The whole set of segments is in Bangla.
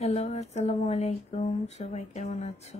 হ্যালো, আসসালামু আলাইকুম। সবাই কেমন আছো?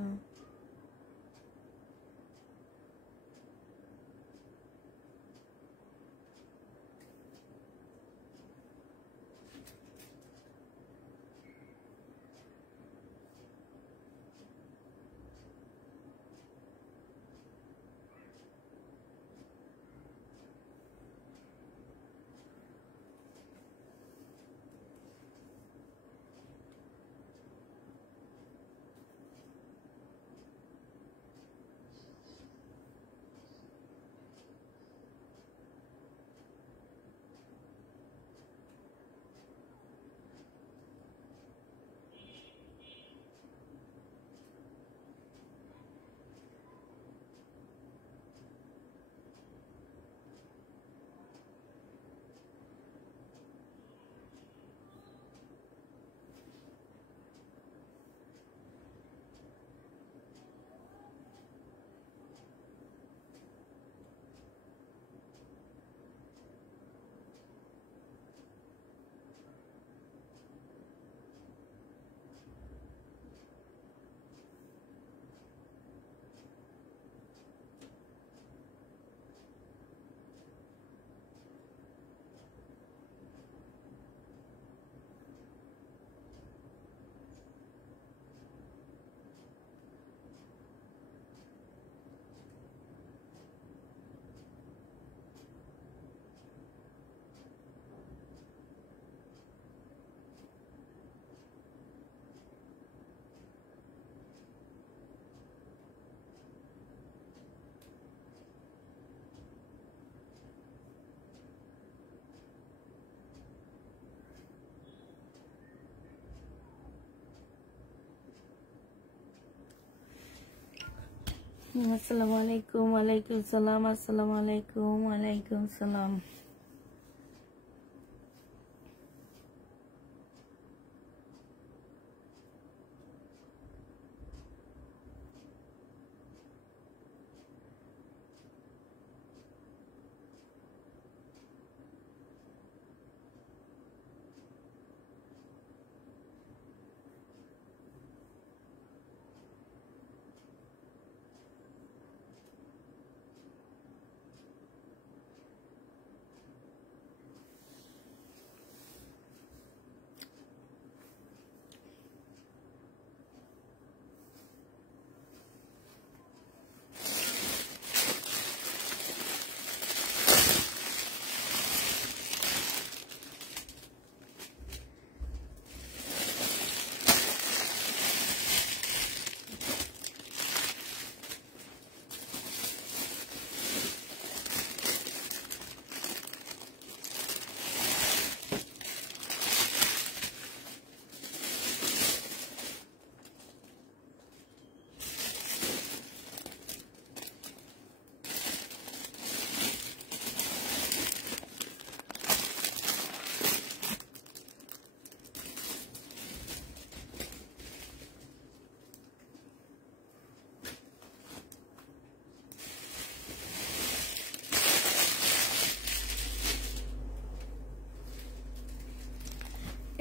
আসসালামু আলাইকুম। ওয়ালাইকুম সালাম। আসসালামু আলাইকুম। ওয়ালাইকুম সালাম।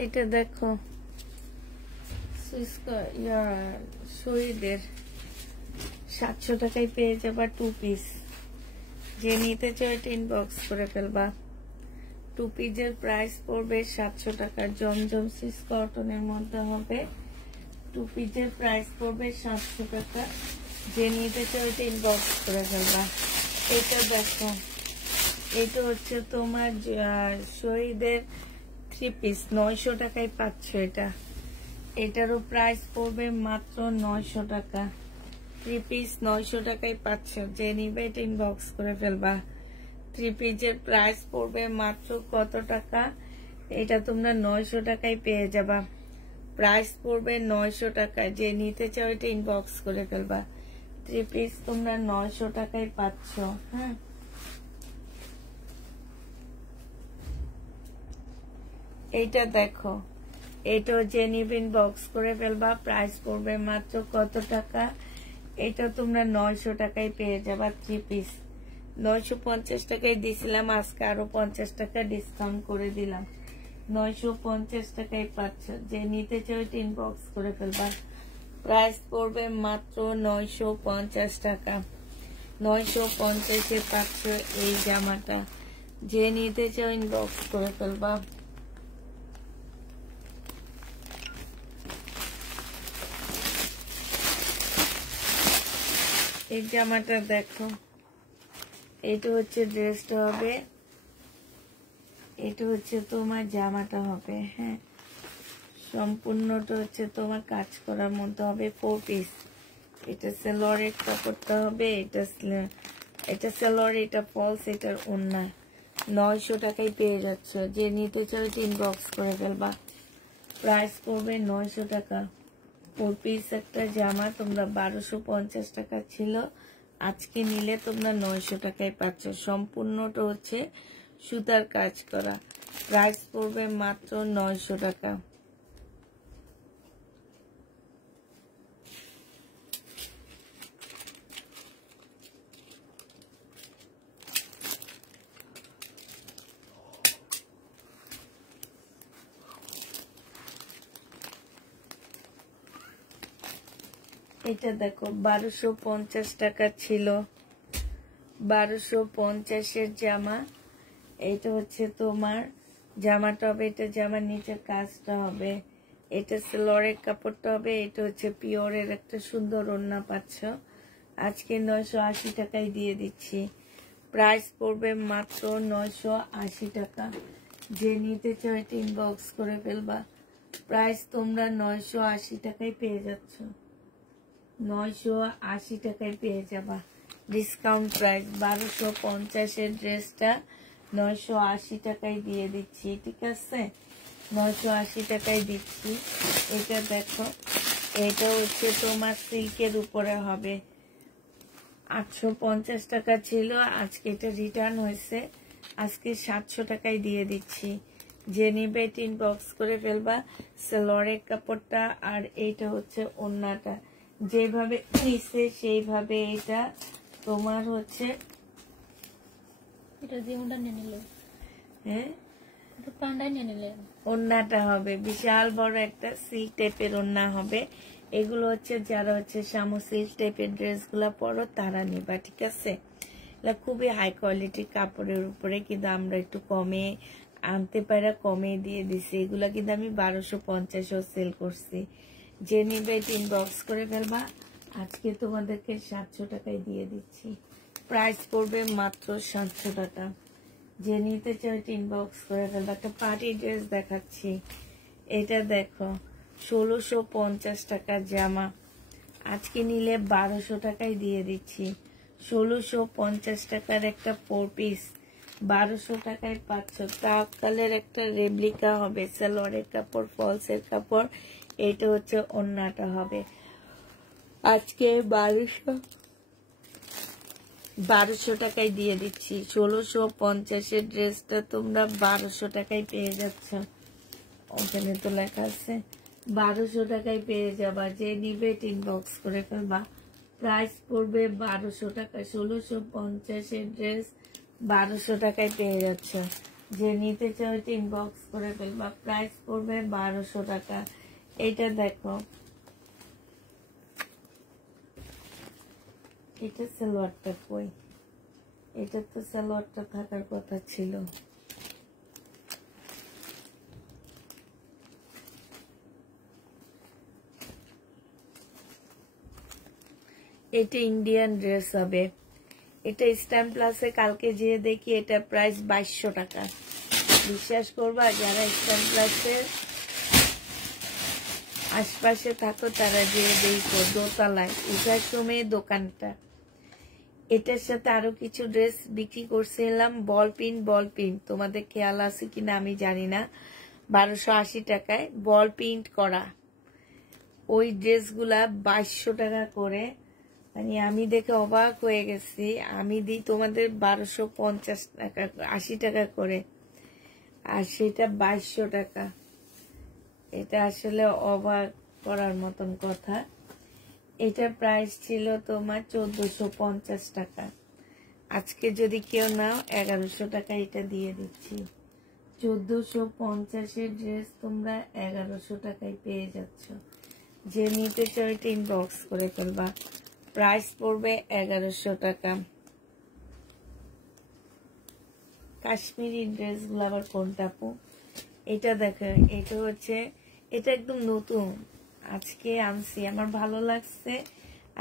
এটা দেখো, শহীদের 700 টাকায় পেয়ে যাবা 2 পিস। যে নিতে চাও এটা ইনবক্স করে ফেলবা। 2 পিসের প্রাইস পড়বে 700 টাকা। জমজম সুইস কটনের মধ্যে হবে। 2 পিসের প্রাইস পড়বে 700 টাকা। যে নিতে চাও এটা ইনবক্স করে ফেলবা। এটা দেখো, এটা হচ্ছে তোমার শহীদের 3 পিস 900 টাকায় পাচ্ছ। এটারও প্রাইস পড়বে মাত্র 900 টাকা। 3 পিস 900 টাকায় পাচ্ছ। যে নিবে এটা ইনবক্স করে ফেলবা। 3 পিসের প্রাইস পড়বে মাত্র কত টাকা? এটা তোমরা 900 টাকায় পেয়ে যাবা। প্রাইস পড়বে 900 টাকায়। যে নিতে চাও এটা ইনবক্স করে ফেলবা। 3 পিস তোমরা 900 টাকায় পাচ্ছ। হ্যাঁ, এইটা দেখো, এটাও জেনিভিন বক্স করে ফেলবা। প্রাইস পড়বে মাত্র কত টাকা? এটা তোমরা 900 টাকায় পেয়ে যাবা। 3 পিস 950 টাকায় দিছিলাম, আজকে আরো 50 টাকা ডিসকাউন্ট করে দিলাম। 950 টাকায় পাচ্ছ। যে নিতে চাও ইনবক্স করে ফেলবা। প্রাইস পড়বে মাত্র 950 টাকা। 950-এ পাচ্ছ এই জামাটা। যে নিতে চাও ইনবক্স করে ফেলবা। এই জামাটা দেখো, এটা হচ্ছে ড্রেসটা হবে, এটা হচ্ছে তোমার জামাটা হবে। হ্যাঁ, সম্পূর্ণটা হচ্ছে তোমার কাজ করার মতো হবে, 4 পিস। এটা সেলোয়ারের কাপড়টা হবে, এটা সেলোয়ার, এটা ফলস, এটার ওন্না। 900 টাকায় পেয়ে যাচ্ছ। যে নিতে চাও ইনবক্স করে ফেলবা। প্রাইস পড়বে 900 টাকা। 4 পিস একটা জামা তোমরা 1250 টাকা ছিল, আজকে নিলে তোমরা 900 টাকায় পাচ্ছ। সম্পূর্ণটা হচ্ছে সুতার কাজ করা। প্রাইস পড়বে মাত্র 900 টাকা। এটা দেখো 1250 টাকা ছিল, 1250-এর জামা। এটা হচ্ছে তোমার জামাটা হবে, এটা জামার নিচের কাজটা হবে, এটা সেলোয়ারের কাপড়টা হবে, এটা হচ্ছে পিওরের একটা সুন্দর ওড়না পাচ্ছ। আজকে 980 টাকায় দিয়ে দিচ্ছি। প্রাইস পড়বে মাত্র 980 টাকা। যে নিতে চাও এটা ইনবক্স করে ফেলবা। প্রাইস তোমরা 980 টাকায় পেয়ে যাচ্ছ। 980 টাকায় পেয়ে যাবা। ডিসকাউন্ট প্রাইস 1250-এর ড্রেসটা 980 টাকায় দিয়ে দিচ্ছি। ঠিক আছে, 980 টাকায় দিচ্ছি। এটা দেখো, এটা হচ্ছে তোমার সিল্কের উপরে হবে। 850 টাকা ছিল, আজকে এটা রিটার্ন হয়েছে, আজকে 700 টাকায় দিয়ে দিচ্ছি। যে নিবে ইনবক্স করে ফেলবা। সেলোয়ারের কাপড়টা আর এইটা হচ্ছে ওন্নাটা। যেভাবে নিছে সেইভাবে এটা তোমার হচ্ছে, এটা যেমনটা নিয়ে নিলে, হ্যাঁ, এটা পান্ডাই নিয়ে নিলে ওন্নাটা হবে বিশাল বড় একটা সিল্ক টাইপের ওন্না হবে। এগুলো হচ্ছে যারা হচ্ছে শামু সিল্ক টাইপের ড্রেসগুলো পরো তারা নিবা। ঠিক আছে, এটা খুবই হাই কোয়ালিটির কাপড়ের উপরে, কিন্তু আমরা একটু কমে আনতে পারা কমে দিয়ে দিছি। এগুলা কিন্তু আমি 1250-ও সেল করছি। যে নিবে ইনবক্স করে ফেলবা। আজকে তোমাদেরকে 700 টাকায় দিয়ে দিচ্ছি। প্রাইস পড়বে মাত্র 700 টাকা। যে নিতে চাও ইনবক্স করে ফেলবা। একটা পার্টি ড্রেস দেখাচ্ছি, এটা দেখো 1650 টাকার জামা, আজকে নিলে 1200 টাকায় দিয়ে দিচ্ছি। 1650 টাকার একটা 4 পিস 1200 টাকায় পাচ্ছ। তাওয়াক্কালের একটা রেপ্লিকা হবে, সালোয়ারের কাপড়, ফলসের কাপড়, এটা হচ্ছে ওন্নাটা হবে। আজকে 1200 টাকায় দিয়ে দিচ্ছি। 1650-এর ড্রেসটা তোমরা 1200 টাকায় পেয়ে যাচ্ছ। ওখানে তো লেখা আছে 1200 টাকায় পেয়ে যাবা। যে নিবে ইনবক্স করে ফেলবা। প্রাইস পড়বে 1200 টাকা। 1650-এর ড্রেস 1200 টাকায় পেয়ে যাচ্ছ। যে নিতে চাও ইনবক্স করে ফেলবা। প্রাইস পড়বে 1200 টাকা। এটা দেখো, এটা সালোয়ারটা কই, এটা তো সালোয়ারটা থাকার কথা ছিল। এটা ইন্ডিয়ান ড্রেস হবে। এটা স্ট্যাম্প প্লাসে কালকে যেয়ে দেখি এটা প্রাইস 2200 টাকা। বিশ্বাস করবা, যারা স্ট্যাম্প প্লাসের আশপাশে থাকো তারা যেয়ে দেখো, দোতলায় উঠার সময় দোকানটা। এটার সাথে আরো কিছু ড্রেস বিক্রি করছিলাম, বল প্রিন্ট, তোমাদের খেয়াল আছে কিনা আমি জানি না, 1280 টাকায় বল প্রিন্ট করা। ওই ড্রেসগুলা 2200 টাকা করে, মানে আমি দেখে অবাক হয়ে গেছি। আমি দিই তোমাদের 1250 টাকা, 80 টাকা করে, আর সেটা 2200 টাকা। এটা আসলে অবাক করার মতন কথা। এটা প্রাইস ছিল তোমার 1450 টাকা। আজকে যদি কেউ নাও 1100 টাকা এটা দিয়ে দিচ্ছি। 1450 ড্রেস তোমরা 1100 টাকায় পেয়ে যাচ্ছ। যে নিতে চাও এটা ইনবক্স করে ফেলবা, প্রাইস পড়বে 1100 টাকা। কাশ্মীরি ড্রেসগুলো আবার কোনটা আপু? এটা দেখো, এটা হচ্ছে, এটা একদম নতুন, আজকে আনছি, আমার ভালো লাগছে,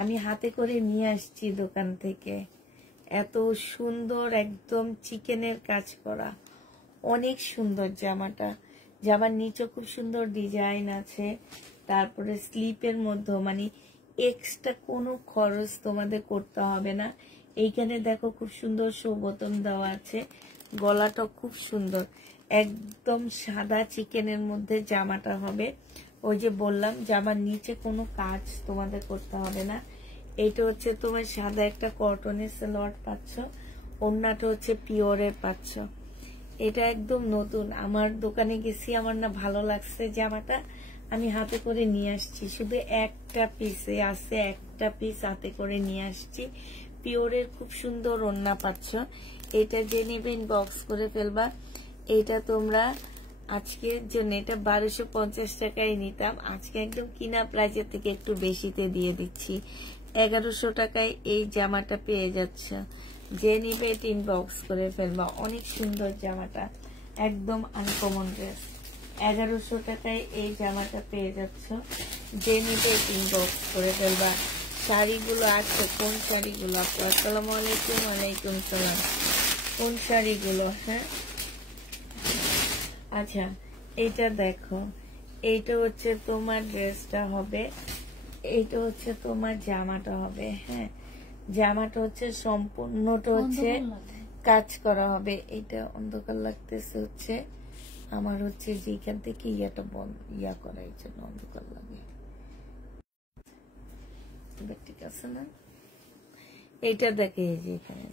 আমি হাতে করে নিয়ে আসছি দোকান থেকে। এত সুন্দর, একদম চিকেনের কাজ করা, অনেক সুন্দর জামাটা। জামার নিচে খুব সুন্দর ডিজাইন আছে, তারপরে স্লিপের মধ্যে মানে এক্সট্রা কোনো খরচ তোমাদের করতে হবে না। এইখানে দেখো খুব সুন্দর শোবতম দেওয়া আছে, গলাটা খুব সুন্দর, একদম সাদা চিকেনের মধ্যে জামাটা হবে। ওই যে বললাম জামার নিচে কোনো কাজ তোমাদের করতে হবে না। এইটা হচ্ছে তোমার সাদা একটা কটনের সালোয়ার পাচ্ছ, ওড়নাটা হচ্ছে পিওরের পাচ্ছ। এটা একদম নতুন, আমার দোকানে গেছি, আমার না ভালো লাগছে জামাটা, আমি হাতে করে নিয়ে আসছি। শুধু একটা পিসে আছে, একটা পিস হাতে করে নিয়ে আসছি। পিওরের খুব সুন্দর ওড়না পাচ্ছ। এটা যে নেবে ইনবক্স করে ফেলবা। এটা তোমরা আজকের জন্য এটা 1250 টাকায় নিতাম, আজকে একদম কিনা প্রাইজের থেকে একটু বেশিতে দিয়ে দিচ্ছি। 1100 টাকায় এই জামাটা পেয়ে যাচ্ছ। যে নিবে এটা ইনবক্স করে ফেলবা। অনেক সুন্দর জামাটা, একদম আনকমন ড্রেস। 1100 টাকায় এই জামাটা পেয়ে যাচ্ছ। যে নিবে এটা ইনবক্স করে ফেলবা। শাড়িগুলো আছে, কোন শাড়িগুলো? আসসালামু আলাইকুম। ওয়ালাইকুম সালাম। কোন শাড়িগুলো? হ্যাঁ, আচ্ছা, এইটা দেখো, এইটা হচ্ছে তোমার ড্রেসটা হবে, এইটা হচ্ছে তোমার জামাটা হবে। হ্যাঁ, জামাটা হচ্ছে সম্পূর্ণটা হচ্ছে কাজ করা হবে। এটা অন্ধকার লাগতেছে, হচ্ছে আমার হচ্ছে যেখান থেকে ইয়াটা ইয়া করা, এই জন্য অন্ধকার লাগে। ঠিক আছে না? এইটা দেখে এই যে এখানে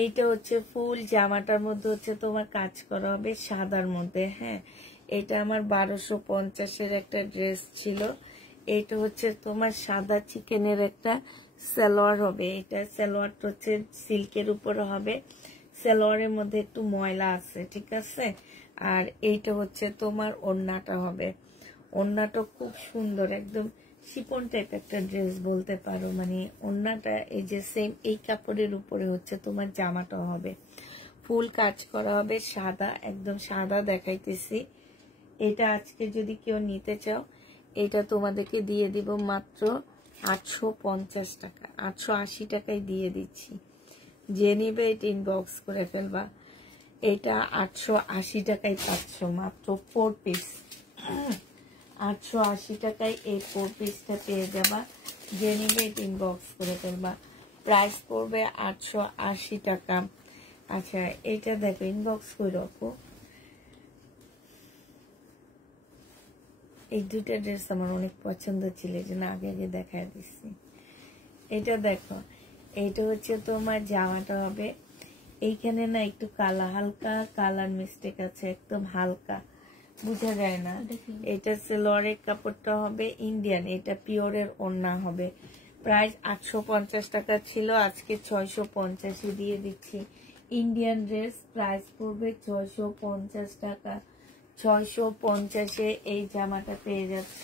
এইটা হচ্ছে ফুল জামাটার মধ্যে হচ্ছে তোমার কাজ করা হবে সাদার মধ্যে। হ্যাঁ, এটা আমার 1250-এর একটা ড্রেস ছিল। এটা হচ্ছে তোমার সাদা চিকেনের একটা সালোয়ার হবে। এটা সালোয়ারটা হচ্ছে সিল্কের উপরে হবে, সালোয়ারের মধ্যে একটু ময়লা আছে, ঠিক আছে। আর এইটা হচ্ছে তোমার ওড়নাটা হবে। ওড়নাটা খুব সুন্দর, একদম শিপন টাইপ একটা ড্রেস বলতে পারো। মানে ওড়নাটা এই যে সেম এই কাপড়ের উপরে হচ্ছে তোমার জামাটা হবে, ফুল কাজ করা হবে সাদা, একদম সাদা দেখাইতেছি। এটা আজকে যদি কেউ নিতে চাও, এটা তোমাদেরকে দিয়ে দিব মাত্র 850 টাকা, 880 টাকায় দিয়ে দিচ্ছি। যে নিবে এটা ইনবক্স করে ফেলবা। এটা 880 টাকায় পাচ্ছ, মাত্র 4 পিস। 880 টাকায় এই 4 পিসটা পেয়ে যাবা। যে নিবে এটা ইনবক্স করে ফেলবা। প্রাইস পড়বে 880 টাকা। আচ্ছা, এটা দেখো, ইনবক্স করে রাখো। এই দুইটা ড্রেস আমার অনেক পছন্দ ছিল, এই জন্য আগে আগে দেখায় দিচ্ছি। এটা দেখো, এইটা হচ্ছে তোমার জামাটা হবে। এইখানে না একটু হালকা কালার মিস্টেক আছে, একদম হালকা বুঝা যায় না। এটা সালোয়ারের কাপড়টা হবে ইন্ডিয়ান, এটা পিওরের ওড়না হবে। প্রাইস 850 টাকা ছিল, আজকে 650 দিয়ে দিচ্ছি। ইন্ডিয়ান ড্রেস, প্রাইস পড়বে 650 টাকা। 650-এ এই জামাটা পেয়ে যাচ্ছ।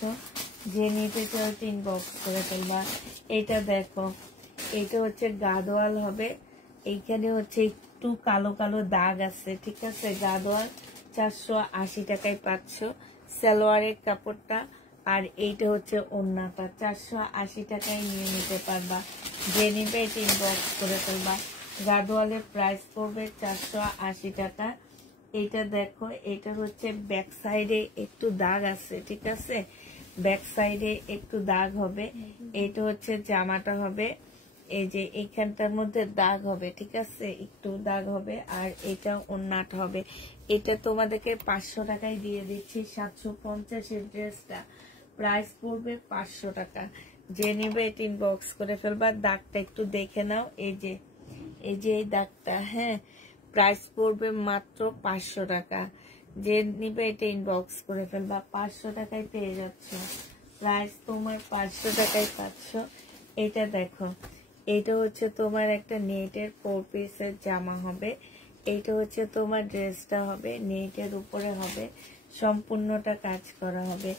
যে নিতে চাও ইনবক্স করে ফেলবা। এটা দেখো, এটা হচ্ছে গাদোয়াল হবে, এইখানে হচ্ছে একটু কালো কালো দাগ আছে, ঠিক আছে। গাদোয়াল 480 টাকায় পাচ্ছ, সালোয়ারের কাপড়টা। আর এইটা হচ্ছে ওড়নাটা, 480 টাকায় নিয়ে নিতে পারবা। যে নিবে এটা ইনবক্স করে ফেলবা। গাদোয়ালের প্রাইস পড়বে 480 টাকা। এইটা দেখো, এটা হচ্ছে ব্যাক সাইডে একটু দাগ আছে, ঠিক আছে, ব্যাক সাইডে একটু দাগ হবে। এটা হচ্ছে জামাটা হবে, এই যে এইখানটার মধ্যে দাগ হবে, ঠিক আছে, একটু দাগ হবে। আর এটা ওড়নাটা হবে। এটা তোমাদেরকে 500 টাকায় দিয়ে দিচ্ছি। 750-এর ড্রেসটা প্রাইস পড়বে 500 টাকা। যে নেবে এটা ইনবক্স করে ফেলবা। দাগটা একটু দেখে নাও, এই যে এই দাগটা। হ্যাঁ, প্রাইস পড়বে মাত্র 500 টাকা। যে নিবে এটা ইনবক্স করে ফেলবা। 500 টাকায় পেয়ে যাচ্ছ, প্রাইস তোমার 500 টাকায় পাচ্ছ। এটা দেখো, এইটা হচ্ছে তোমার একটা নেটের 4 পিসের জামা হবে। এইটা হচ্ছে তোমার ড্রেসটা হবে, নেটের উপরে হবে, সম্পূর্ণটা কাজ করা হবে।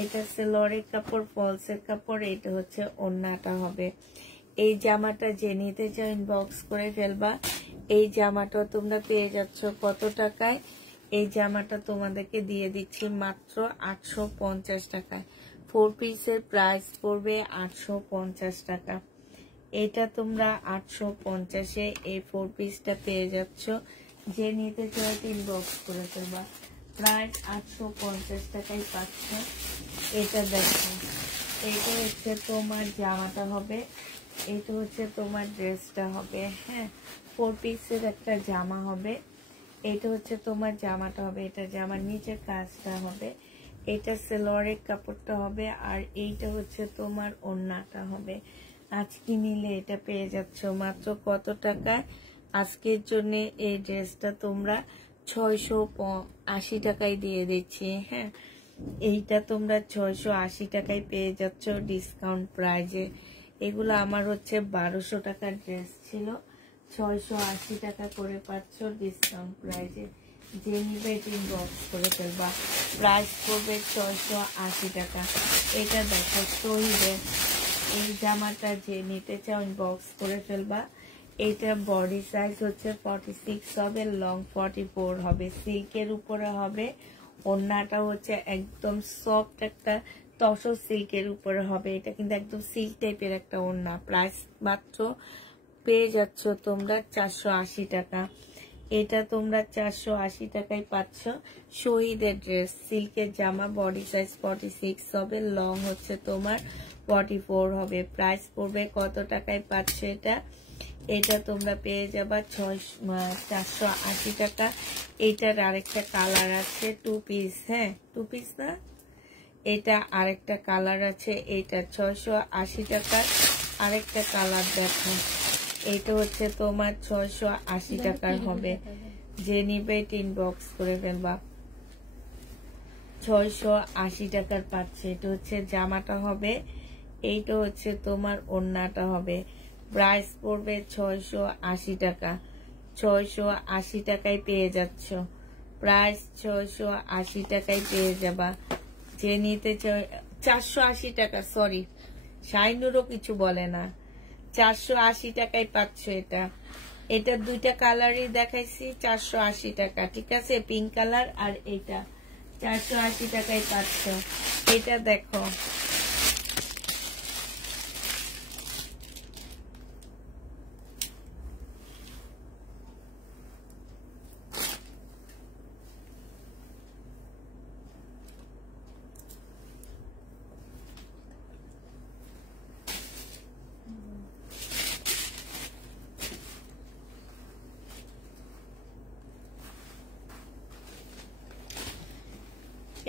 এটা সেলোয়ারের কাপড়, ফলসের কাপড়। এটা হচ্ছে ওড়নাটা হবে। এই জামাটা যে নিতে চাও ইনবক্স করে ফেলবা। এই জামাটা তোমরা পেয়ে যাচ্ছ কত টাকায়? এই জামাটা তোমাদেরকে দিয়ে দিচ্ছি মাত্র 850 টাকায়। 4 পিসের প্রাইস পড়বে 850 টাকা। এটা তোমরা 850-এ এই 4 পিসটা পেয়ে যাচ্ছ। যে নিতে চাও ইনবক্স করে ফেলবা। প্রাইস 850 টাকায় পাচ্ছ। এটা দেখো, এটা হচ্ছে তোমার জামাটা হবে, এটা হচ্ছে তোমার ড্রেসটা হবে। হ্যাঁ, 4 পিসের একটা জামা হবে। এটা হচ্ছে তোমার জামাটা হবে, এটা জামার নিচের কাজটা হবে, এটা সেলোয়ারের কাপড়টা হবে, আর এইটা হচ্ছে তোমার ওড়নাটা হবে। আজকে নিলে এটা পেয়ে যাচ্ছ মাত্র কত টাকায়? আজকের জন্য এই ড্রেসটা তোমরা 680 টাকায় দিয়ে দিচ্ছি। হ্যাঁ, এইটা তোমরা 680 টাকায় পেয়ে যাচ্ছ ডিসকাউন্ট প্রাইজে। এগুলো আমার হচ্ছে 1200 টাকার ড্রেস ছিল, 680 টাকা করে পাচ্ছ ডিসকাউন্ট প্রাইজে। যে নিবে ইনবক্স করে ফেলবা। প্রাইস পড়বে 680 টাকা। এটা দেখো শহীদের এই জামাটা যে নিতে চাও ইনবক্স করে ফেলবা। এটা বডি সাইজ হচ্ছে 46 হবে, লং 44 হবে, সিল্কের উপরে হবে। ওড়নাটা হচ্ছে একদম সফট একটা তসর সিল্কের উপরে হবে। এটা কিন্তু একদম সিল্ক টাইপের একটা ওড়না। প্রাইস মাত্র পেয়ে যাচ্ছ তোমরা 480 টাকা। এটা তোমরা 480 টাকায় পাচ্ছ। শহীদের ড্রেস, সিল্কের জামা, বডি সাইজ 46 হবে, লং হচ্ছে তোমার 44 হবে। প্রাইস পড়বে কত টাকায় পাচ্ছ এটা? এটা তোমরা পেয়ে যাবা 480 টাকা। এটার আরেকটা কালার আছে, 2 পিস। হ্যাঁ, 2 পিস না, এটা আরেকটা কালার আছে। এটা 680 টাকা। আরেকটা কালার দেখো, এটা হচ্ছে তোমার 680 টাকার হবে। যে নিবে ইনবক্স করে ফেলবা। 680 টাকার পাচ্ছে। এটা হচ্ছে জামাটা হবে, এইটা হচ্ছে তোমার ওড়নাটা হবে। প্রাইস পড়বে 680 টাকা। 680 টাকায় পেয়ে যাচ্ছ। প্রাইস 680 টাকায় পেয়ে যাবা। যে নিতে 480 টাকা, সরি, শাইনুরও কিছু বলে না, 480 টাকায় পাচ্ছ এটা। এটা দুইটা কালারই দেখাইছি, 480 টাকা। ঠিক আছে, পিঙ্ক কালার আর এটা 480 টাকায় পাচ্ছ। এটা দেখো,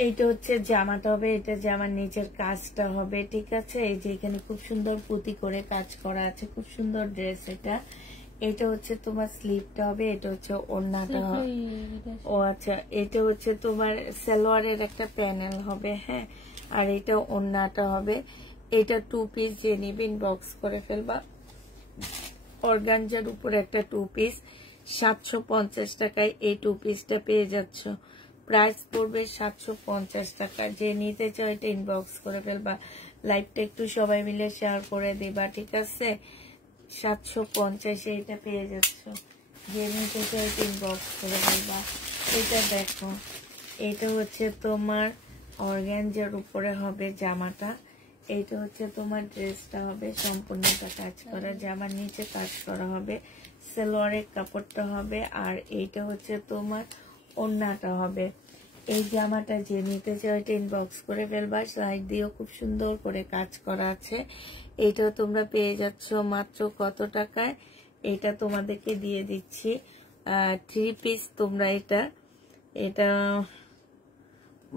এইটা হচ্ছে জামাটা হবে, এটা জামার নিচের কাজটা হবে। ঠিক আছে, এই যে এখানে খুব সুন্দর পুঁতি করে কাজ করা আছে, খুব সুন্দর ড্রেস এটা। এটা হচ্ছে তোমার স্লিভটা হবে, এটা হচ্ছে ওড়নাটা হবে। ও আচ্ছা, এটা হচ্ছে তোমার সালোয়ারের একটা প্যানেল হবে। হ্যাঁ, আর এটা ওড়নাটা হবে। এটা 2 পিস। যে নিবে ইনবক্স করে ফেলবা। অর্গানজার উপরে একটা 2 পিস, 750 টাকায় এই 2 পিসটা পেয়ে যাচ্ছ। প্রাইস পড়বে 750 টাকা। যে নিতে চাও এটা ইনবক্স করে ফেলবা। লাইভটা একটু সবাই মিলে শেয়ার করে দিবা। ঠিক আছে, 750-এ এটা পেয়ে যাচ্ছ। যে নিতে চাও এটা ইনবক্স করে ফেলবা। এটা দেখো, এটা হচ্ছে তোমার অর্গানজার উপরে হবে জামাটা। এইটা হচ্ছে তোমার ড্রেসটা হবে, সম্পূর্ণটা কাজ করা, জামার নিচে কাজ করা হবে, সালোয়ারের কাপড়টা হবে, আর এইটা হচ্ছে তোমার ওড়নাটা হবে। এই জামাটা যে নিতে চাও এটা ইনবক্স করে ফেলবা। সাইড দিয়েও খুব সুন্দর করে কাজ করা আছে। এইটাও তোমরা পেয়ে যাচ্ছ মাত্র কত টাকায়? এটা তোমাদেরকে দিয়ে দিচ্ছি 3 পিস। তোমরা এটা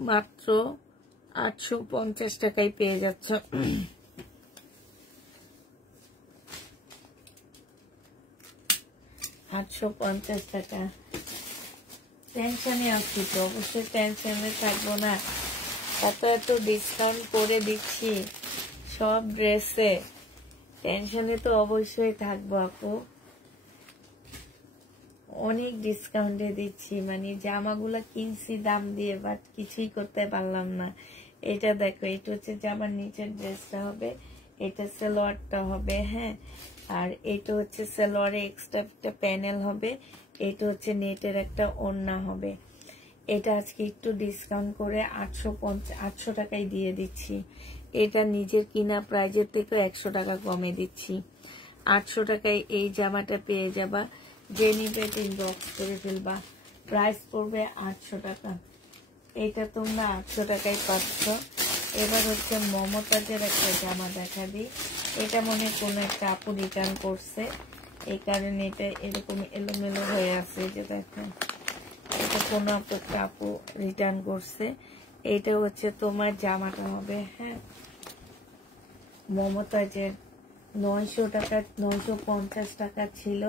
মাত্র 850 টাকায় পেয়ে যাচ্ছ। টাকা। টেনশনে আছি তো, অবশ্যই টেনশনে থাকবো না। এত ডিসকাউন্ট করে দিচ্ছি সব ড্রেসে, টেনশনে তো অবশ্যই থাকবো আপু, অনেক ডিসকাউন্টে দিচ্ছি, মানে জামাগুলা কিনছি দাম দিয়ে বাট কিছুই করতে পারলাম না। এটা দেখো, এটা হচ্ছে জামার নিচের ড্রেসটা হবে, এটা সালোয়ারটা হবে, হ্যাঁ, আর এটা হচ্ছে সালোয়ারে এক্সট্রা একটা প্যানেল হবে, এটা হচ্ছে নেটের একটা ওড়না হবে। এটা আজকে একটু ডিসকাউন্ট করে 800 টাকায় দিয়ে দিচ্ছি। এটা নিজের কিনা প্রাইজের থেকে 100 টাকা কমে দিচ্ছি। 800 টাকায় এই জামাটা পেয়ে যাবা, যে নিবে ইনবক্স করে ফেলবা। প্রাইস পড়বে 800 টাকা। এটা তোমরা 800 টাকায় পাচ্ছ। এবার হচ্ছে মমতাজের একটা জামা দেখা দিই। এটা মনে কোনো একটা আপু রিটার্ন করছে, এই কারণে এটা এরকম এলোমেলো হয়ে আছে। যে দেখো, এটা কোনো একটা আপু রিটার্ন করছে। এইটা হচ্ছে তোমার জামাটা হবে, হ্যাঁ, মমতাজের 900 টাকা 950 টাকা ছিল,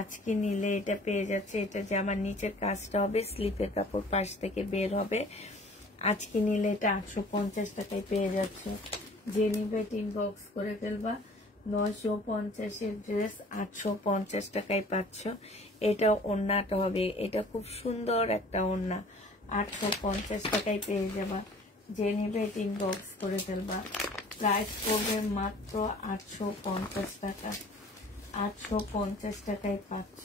আজকে নিলে এটা পেয়ে যাচ্ছে। এটা জামার নিচের কাজটা হবে, স্লিপের কাপড় পাশ থেকে বের হবে। আজকে নিলে এটা 850 টাকায় পেয়ে যাচ্ছে। যে নিবে ইনবক্স করে ফেলবা। 950-এর ড্রেস 850 টাকায় পাচ্ছ। এটা ওড়নাটা হবে, এটা খুব সুন্দর একটা ওড়না, 850 টাকায় পেয়ে যাবা। যে নিবে ইনবক্স করে ফেলবা। প্রাইস পড়বে মাত্র 850 টাকা। 850 টাকায় পাচ্ছ।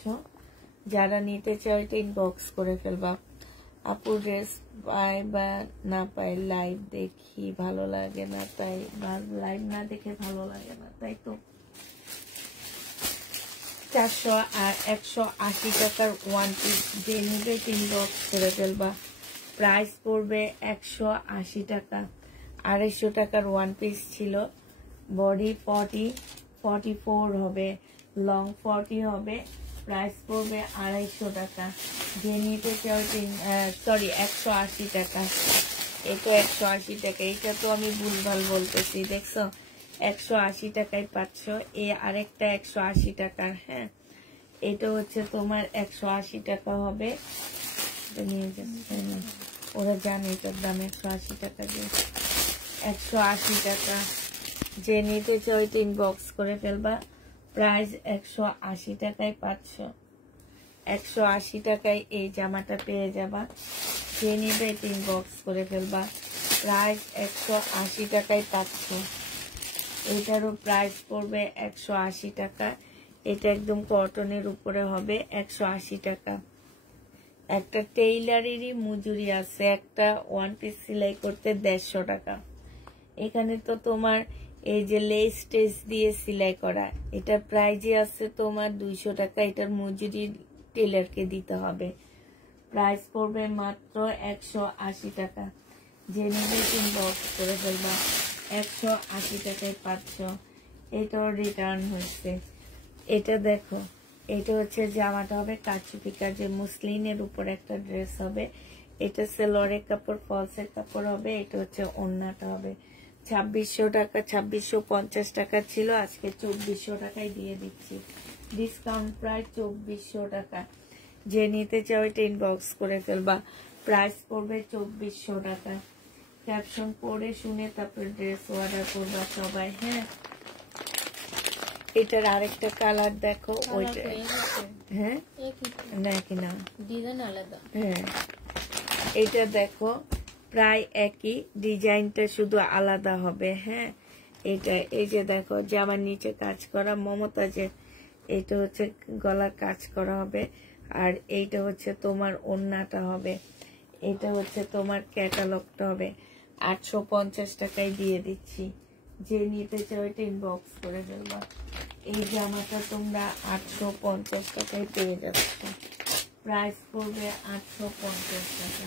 যারা নিতে চাও এটা ইনবক্স করে ফেলবা। আপু ড্রেস পাই বা না পাই, লাইভ দেখি ভালো লাগে না, তাই লাইভ না দেখে ভালো লাগে না, তাই তো। 400 আর 180 টাকার ওয়ান পিস যে নিবে ইনবক্স করে ফেলবা। প্রাইস পড়বে 180 টাকা। 250 টাকার ওয়ান পিস ছিল, বডি 44 হবে, লং 40 হবে। প্রাইস পড়বে 250 টাকা। যে নিতে চাও 180 টাকা। এটা 180 টাকা। এটা তো আমি ভুলভাল বলতেছি, দেখছো, 180 টাকায় পাচ্ছ। এ আরেকটা 180 টাকার, হ্যাঁ, এটা হচ্ছে তোমার 180 টাকা হবে। নিয়ে যাচ্ছে, ওরা জানে এটার দাম 180 টাকা দিয়ে। 180 টাকা। যে নিতে চাও ইনবক্স করে ফেলবা। প্রাইস 180 টাকায় পাচ্ছ। 180 টাকায় এই জামাটা পেয়ে যাবা। যে নিবে ইনবক্স করে ফেলবা। প্রাইস 180 টাকায় পাচ্ছ। এটারও প্রাইস পড়বে 180 টাকা। এটা একদম কটনের উপরে হবে, 180 টাকা। একটা টেইলারেরই মজুরি আছে, একটা ওয়ান পিস সেলাই করতে 150 টাকা। এখানে তো তোমার এই যে লেস টেস দিয়ে সেলাই করা, এটা প্রাইজে আছে তোমার 200 টাকা। এটার মজুরি টেলারকে দিতে হবে। প্রাইস পড়বে মাত্র 180 টাকা। যে নিবে ইনবক্স করে ফেলবা। 180 টাকায় পাচ্ছ। এটাও রিটার্ন হয়েছে। এটা দেখো, এটা হচ্ছে জামাটা হবে কাচি পিকা, যে মুসলিনের উপর একটা ড্রেস হবে। এটা সেলোয়ারের কাপড়, ফলসের কাপড় হবে। এটা হচ্ছে ওড়নাটা হবে। 2600 টাকা, 2650 টাকা ছিল, আজকে 2400 টাকায় দিয়ে দিচ্ছি। ডিসকাউন্ট প্রায় 2400 টাকা। যে নিতে চাও এটা ইনবক্স করে ফেলবা। প্রাইস পড়বে 2400 টাকা। ক্যাপশন পড়ে শুনে তারপর ড্রেস অর্ডার করবা সবাই, হ্যাঁ। এটার আরেকটা কালার দেখো, ওইটা, হ্যাঁ, নাকি না, ডিজাইন আলাদা, হ্যাঁ। এটা দেখো, প্রায় একই, ডিজাইনটা শুধু আলাদা হবে, হ্যাঁ। এটা এই যে দেখো, জামার নিচে কাজ করা মমতাজের, এটা হচ্ছে গলার কাজ করা হবে। আর এইটা হচ্ছে তোমার ওড়নাটা হবে। এটা হচ্ছে তোমার ক্যাটালগটা হবে। 850 টাকায় দিয়ে দিচ্ছি। যে নিতে চাও এটা ইনবক্স করে ফেলবা। এই জামাটা তোমরা 850 টাকায় পেয়ে যাচ্ছ। প্রাইস পড়বে 850 টাকা।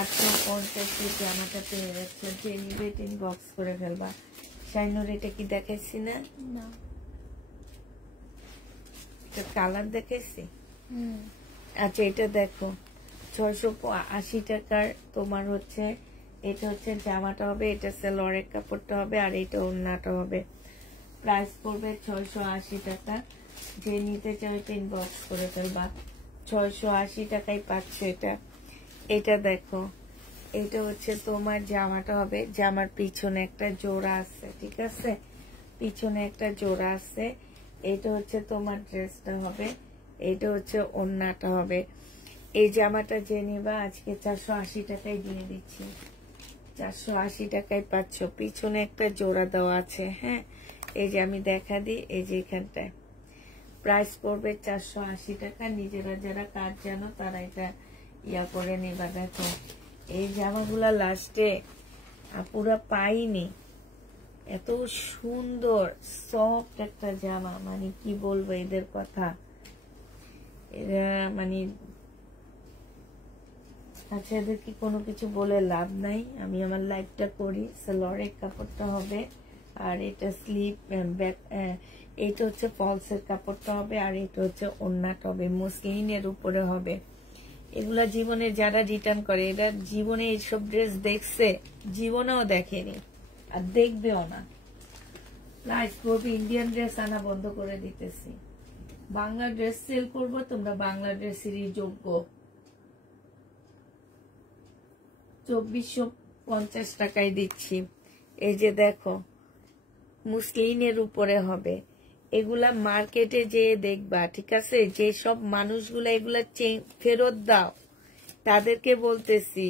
850 জামাটা পেয়ে যাচ্ছে। যে নিবে ইনবক্স করে ফেলবা। শাইনুর এটা কি দেখাইছি না? এটা কালার দেখাইছি। আচ্ছা, এটা দেখো, 680 টাকার তোমার হচ্ছে, এটা হচ্ছে জামাটা হবে, এটা সেলোয়ারের কাপড়টা হবে, আর এটা ওড়নাটা হবে। প্রাইস পড়বে 680 টাকা। যে নিতে চাও এটা ইনবক্স করে ফেলবা। 680 টাকায় পাচ্ছ এটা। এটা দেখো, এটা হচ্ছে তোমার জামাটা হবে, জামার পিছনে একটা জোড়া আছে, ঠিক আছে। পিছনে একটা জোড়া আছে। এটা হচ্ছে তোমার ড্রেসটা হবে, এটা হচ্ছে ওড়নাটা হবে। এই জামাটা যে নিবা আজকে 480 টাকায় দিয়ে দিচ্ছি, 480 টাকায় পাচ্ছ। পিছনে একটা জোড়া দেওয়া আছে। হ্যাঁ, এই যে আমি দেখা দিই, এই যে এখানটায় প্রাইস পড়বে 480 টাকা। নিজেরা যারা কাজ জানো তারা এটা ইয়া করে নিবা। দেখো এই জামাগুলা লাস্টে পুরা পাইনি, এত সুন্দর সফট একটা জামা, মানে কি বলবো এদের কথা। এরা মানে আচ্ছা, এদেরকে কোনো কিছু বলে লাভ নাই, আমি আমার লাইফটা করি। সালোয়ারের কাপড়টা হবে, আর এটা স্লিপ ব্যাক, এটা হচ্ছে ফলসের কাপড়টা হবে, আর এটা হচ্ছে ওড়নাটা হবে, মসলিনের উপরে হবে। এগুলা জীবনে যারা রিটার্ন করে, এরা জীবনে এইসব ড্রেস দেখছে, জীবনেও দেখেনি আর দেখবেও না। প্রাইস করবে, ইন্ডিয়ান ড্রেস আনা বন্ধ করে দিতেছি, বাংলা ড্রেস সেল করবো, তোমরা বাংলা ড্রেসেরই যোগ্য। 2450 টাকায় দিচ্ছি। এই যে দেখো মুসলিনের উপরে হবে, এগুলা মার্কেটে যেয়ে দেখবা, ঠিক আছে? যে সব মানুষগুলা এগুলা ফেরত দাও, তাদেরকে বলতেছি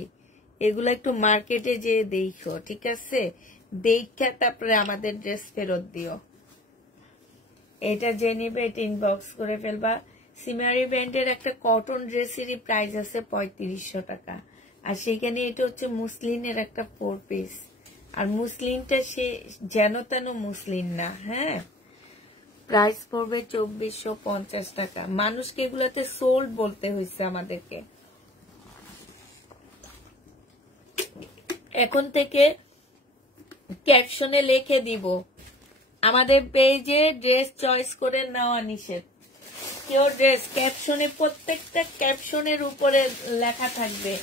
এগুলা একটু মার্কেটে যেয়ে দেখো, ঠিক আছে? দেখা তারপরে আমাদের ড্রেস ফেরত দিও। এটা যে নিবে এটা ইনবক্স করে ফেলবা। সিমারি ব্র্যান্ডের একটা কটন ড্রেসেরই প্রাইস আছে 3500 টাকা, আর সেখানে এটা হচ্ছে মুসলিনের একটা 4 পিস, আর মুসলিনটা সে যেন তেন মুসলিন না। হ্যাঁ, প্রাইস পড়বে 2450 টাকা। মানুষকে এগুলাতে সোল্ড বলতে হয়েছে আমাদেরকে। এখন থেকে ক্যাপশনে লিখে দিব, আমাদের পেজে ড্রেস চয়েস করে নেওয়া নিষেধ। কেউ ড্রেস ক্যাপশনে, প্রত্যেকটা ক্যাপশনের উপরে লেখা থাকবে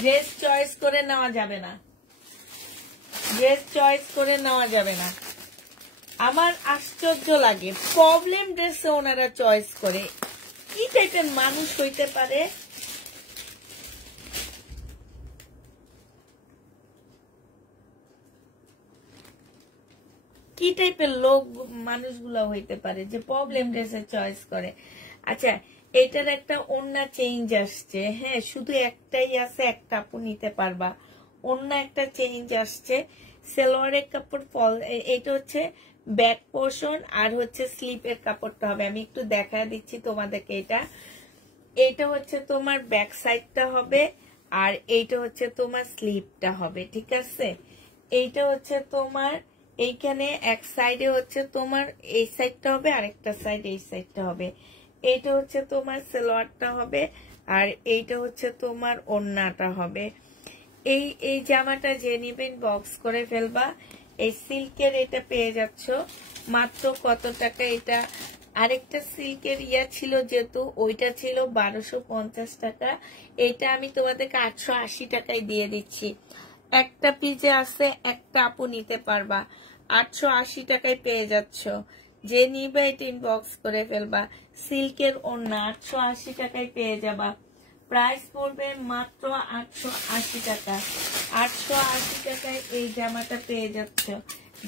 ড্রেস চয়েস করে নেওয়া যাবে না, ড্রেস চয়েস করে নেওয়া যাবে না। আমার আশ্চর্য লাগে, প্রবলেম ড্রেসে ওনারা চয়েস করে। কি টাইপের মানুষ হইতে পারে? কি টাইপের লোক মানুষগুলো হইতে পারে যে প্রবলেম ড্রেসে চয়েস করে? আচ্ছা, এটার একটা ওড়না চেঞ্জ আসছে। হ্যাঁ, শুধু একটাই আছে, একটা আপু নিতে পারবা। ওড়না একটা চেঞ্জ আসছে, সালোয়ারের কাপড় ফল, এটা হচ্ছে ব্যাক পোর্শন, আর হচ্ছে স্লিপের কাপড়টা হবে। আমি একটু দেখা দিচ্ছি তোমাদেরকে। এটা হচ্ছে তোমার ব্যাক সাইডটা হবে, আর এইটা হচ্ছে তোমার স্লিপটা হবে, ঠিক আছে? এইটা হচ্ছে তোমার এইখানে এক সাইডে হচ্ছে তোমার এই সাইডটা হবে, আর একটা সাইড এই সাইডটা হবে। এইটা হচ্ছে তোমার সালোয়ারটা হবে, আর এইটা হচ্ছে তোমার ওড়নাটা হবে। এই জামাটা যে নিবেন বক্স করে ফেলবা। এই সিল্কের এটা পেয়ে যাচ্ছ মাত্র কত টাকা? এটা আরেকটা সিল্কের ইয়া ছিল, যেহেতু ওইটা ছিল 1250 টাকা, এটা আমি তোমাদেরকে 880 টাকায় দিয়ে দিচ্ছি। একটা পিজে আছে, একটা আপু নিতে পারবা, 880 টাকায় পেয়ে যাচ্ছ। যে নিবে এটা ইনবক্স করে ফেলবা। সিল্কের ওড়না 880 টাকায় পেয়ে যাবা। প্রাইস পড়বে মাত্র 880 টাকা। 880 টাকায় এই জামাটা পেয়ে যাচ্ছ।